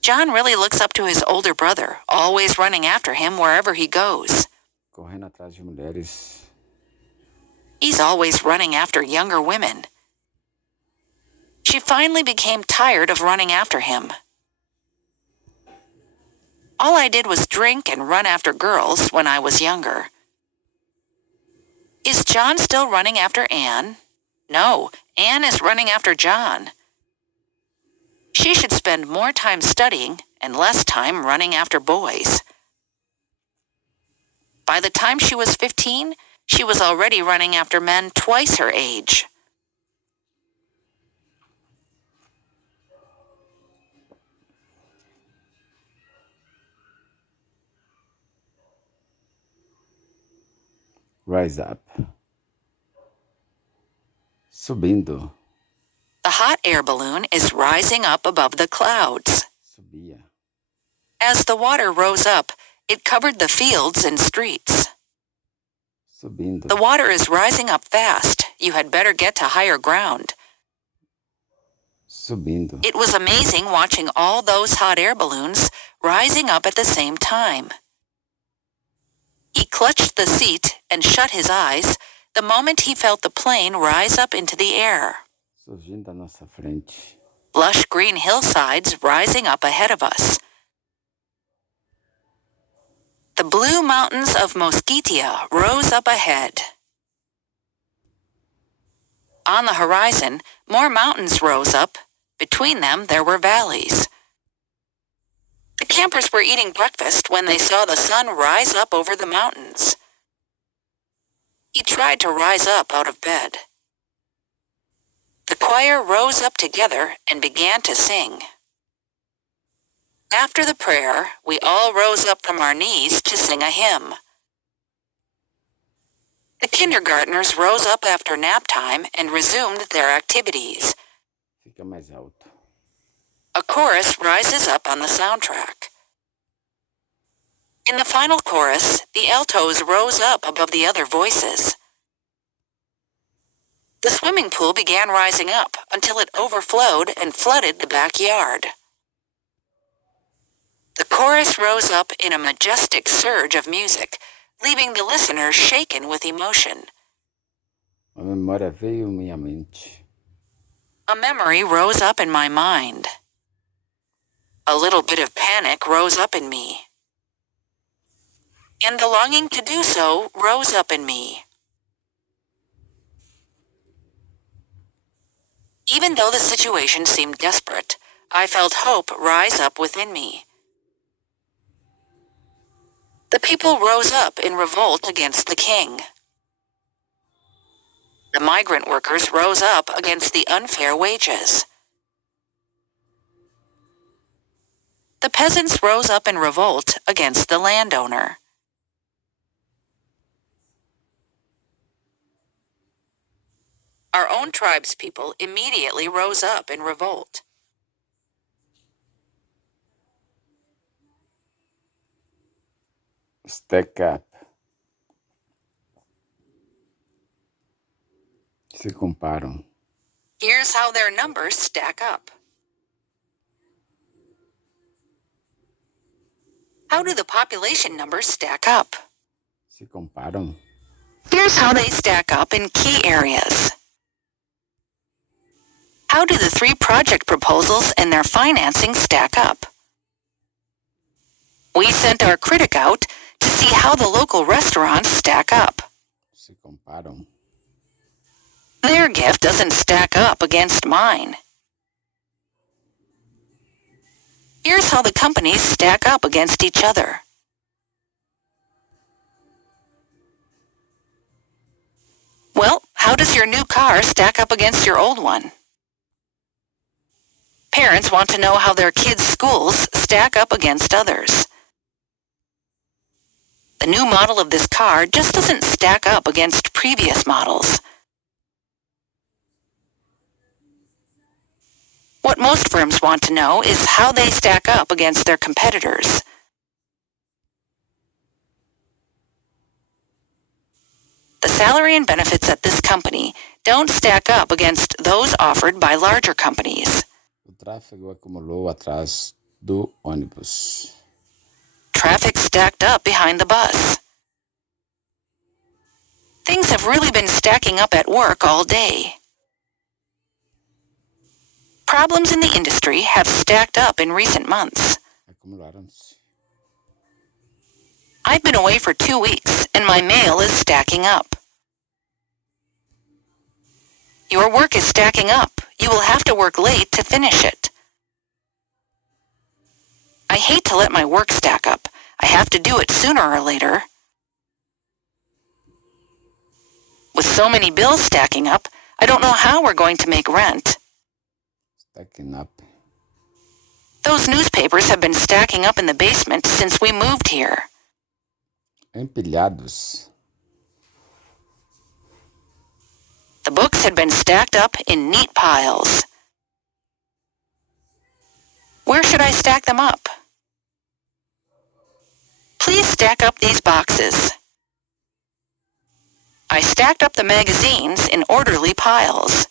John really looks up to his older brother, always running after him wherever he goes. Correndo atrás de mulheres. He's always running after younger women. She finally became tired of running after him. All I did was drink and run after girls when I was younger. Is John still running after Anne? No, Anne is running after John. She should spend more time studying and less time running after boys. By the time she was 15, she was already running after men twice her age. Rise up. Subindo. The hot air balloon is rising up above the clouds. Subia. As the water rose up, it covered the fields and streets. Subindo. The water is rising up fast. You had better get to higher ground. Subindo. It was amazing watching all those hot air balloons rising up at the same time. He clutched the seat and shut his eyes the moment he felt the plane rise up into the air. Surgindo à nossa frente. Lush green hillsides rising up ahead of us. The blue mountains of Mosquitia rose up ahead. On the horizon, more mountains rose up. Between them, there were valleys. The campers were eating breakfast when they saw the sun rise up over the mountains. He tried to rise up out of bed. The choir rose up together and began to sing. After the prayer, we all rose up from our knees to sing a hymn. The kindergartners rose up after nap time and resumed their activities. Fica mais alto. A chorus rises up on the soundtrack. In the final chorus, the altos rose up above the other voices. The swimming pool began rising up until it overflowed and flooded the backyard. The chorus rose up in a majestic surge of music, leaving the listeners shaken with emotion. A memória veio em minha mente. A memory rose up in my mind. A little bit of panic rose up in me. And the longing to do so rose up in me. Even though the situation seemed desperate, I felt hope rise up within me. The people rose up in revolt against the king. The migrant workers rose up against the unfair wages. The peasants rose up in revolt against the landowner. Our own tribespeople immediately rose up in revolt. Stack up. Se comparam. Here's how their numbers stack up. How do the population numbers stack up? Se comparam. Here's how they stack up in key areas. How do the 3 project proposals and their financing stack up? We sent our critic out to see how the local restaurants stack up. Se comparam. Their gift doesn't stack up against mine. Here's how the companies stack up against each other. Well, how does your new car stack up against your old one? Parents want to know how their kids' schools stack up against others. The new model of this car just doesn't stack up against previous models. What most firms want to know is how they stack up against their competitors. The salary and benefits at this company don't stack up against those offered by larger companies. O tráfego acumulou atrás do ônibus. Traffic stacked up behind the bus. Things have really been stacking up at work all day. Problems in the industry have stacked up in recent months. Acumularam-se. I've been away for 2 weeks, and my mail is stacking up. Your work is stacking up. You will have to work late to finish it. I hate to let my work stack up. I have to do it sooner or later. With so many bills stacking up, I don't know how we're going to make rent. Stacking up. Those newspapers have been stacking up in the basement since we moved here. Empilhados. The books had been stacked up in neat piles. Where should I stack them up? Please stack up these boxes. I stacked up the magazines in orderly piles.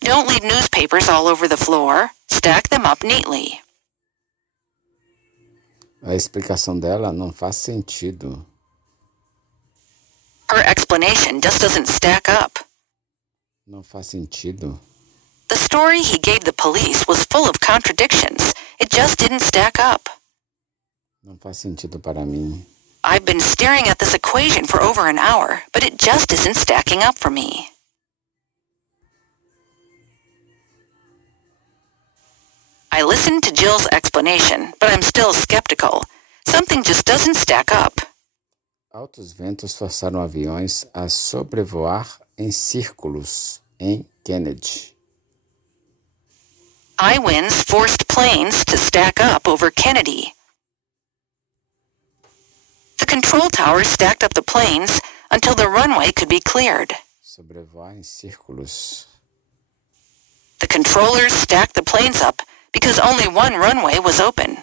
Don't leave newspapers all over the floor. Stack them up neatly. A explicação dela não faz sentido. Her explanation just doesn't stack up. Não faz sentido. The story he gave the police was full of contradictions. It just didn't stack up. Não faz sentido para mim. I've been staring at this equation for over an hour, but it just isn't stacking up for me. I listened to Jill's explanation, but I'm still skeptical. Something just doesn't stack up. Altos ventos forçaram aviões a sobrevoar em círculos em Kennedy. High winds forced planes to stack up over Kennedy. The control tower stacked up the planes until the runway could be cleared. Sobrevoar em círculos. The controllers stacked the planes up because only one runway was open.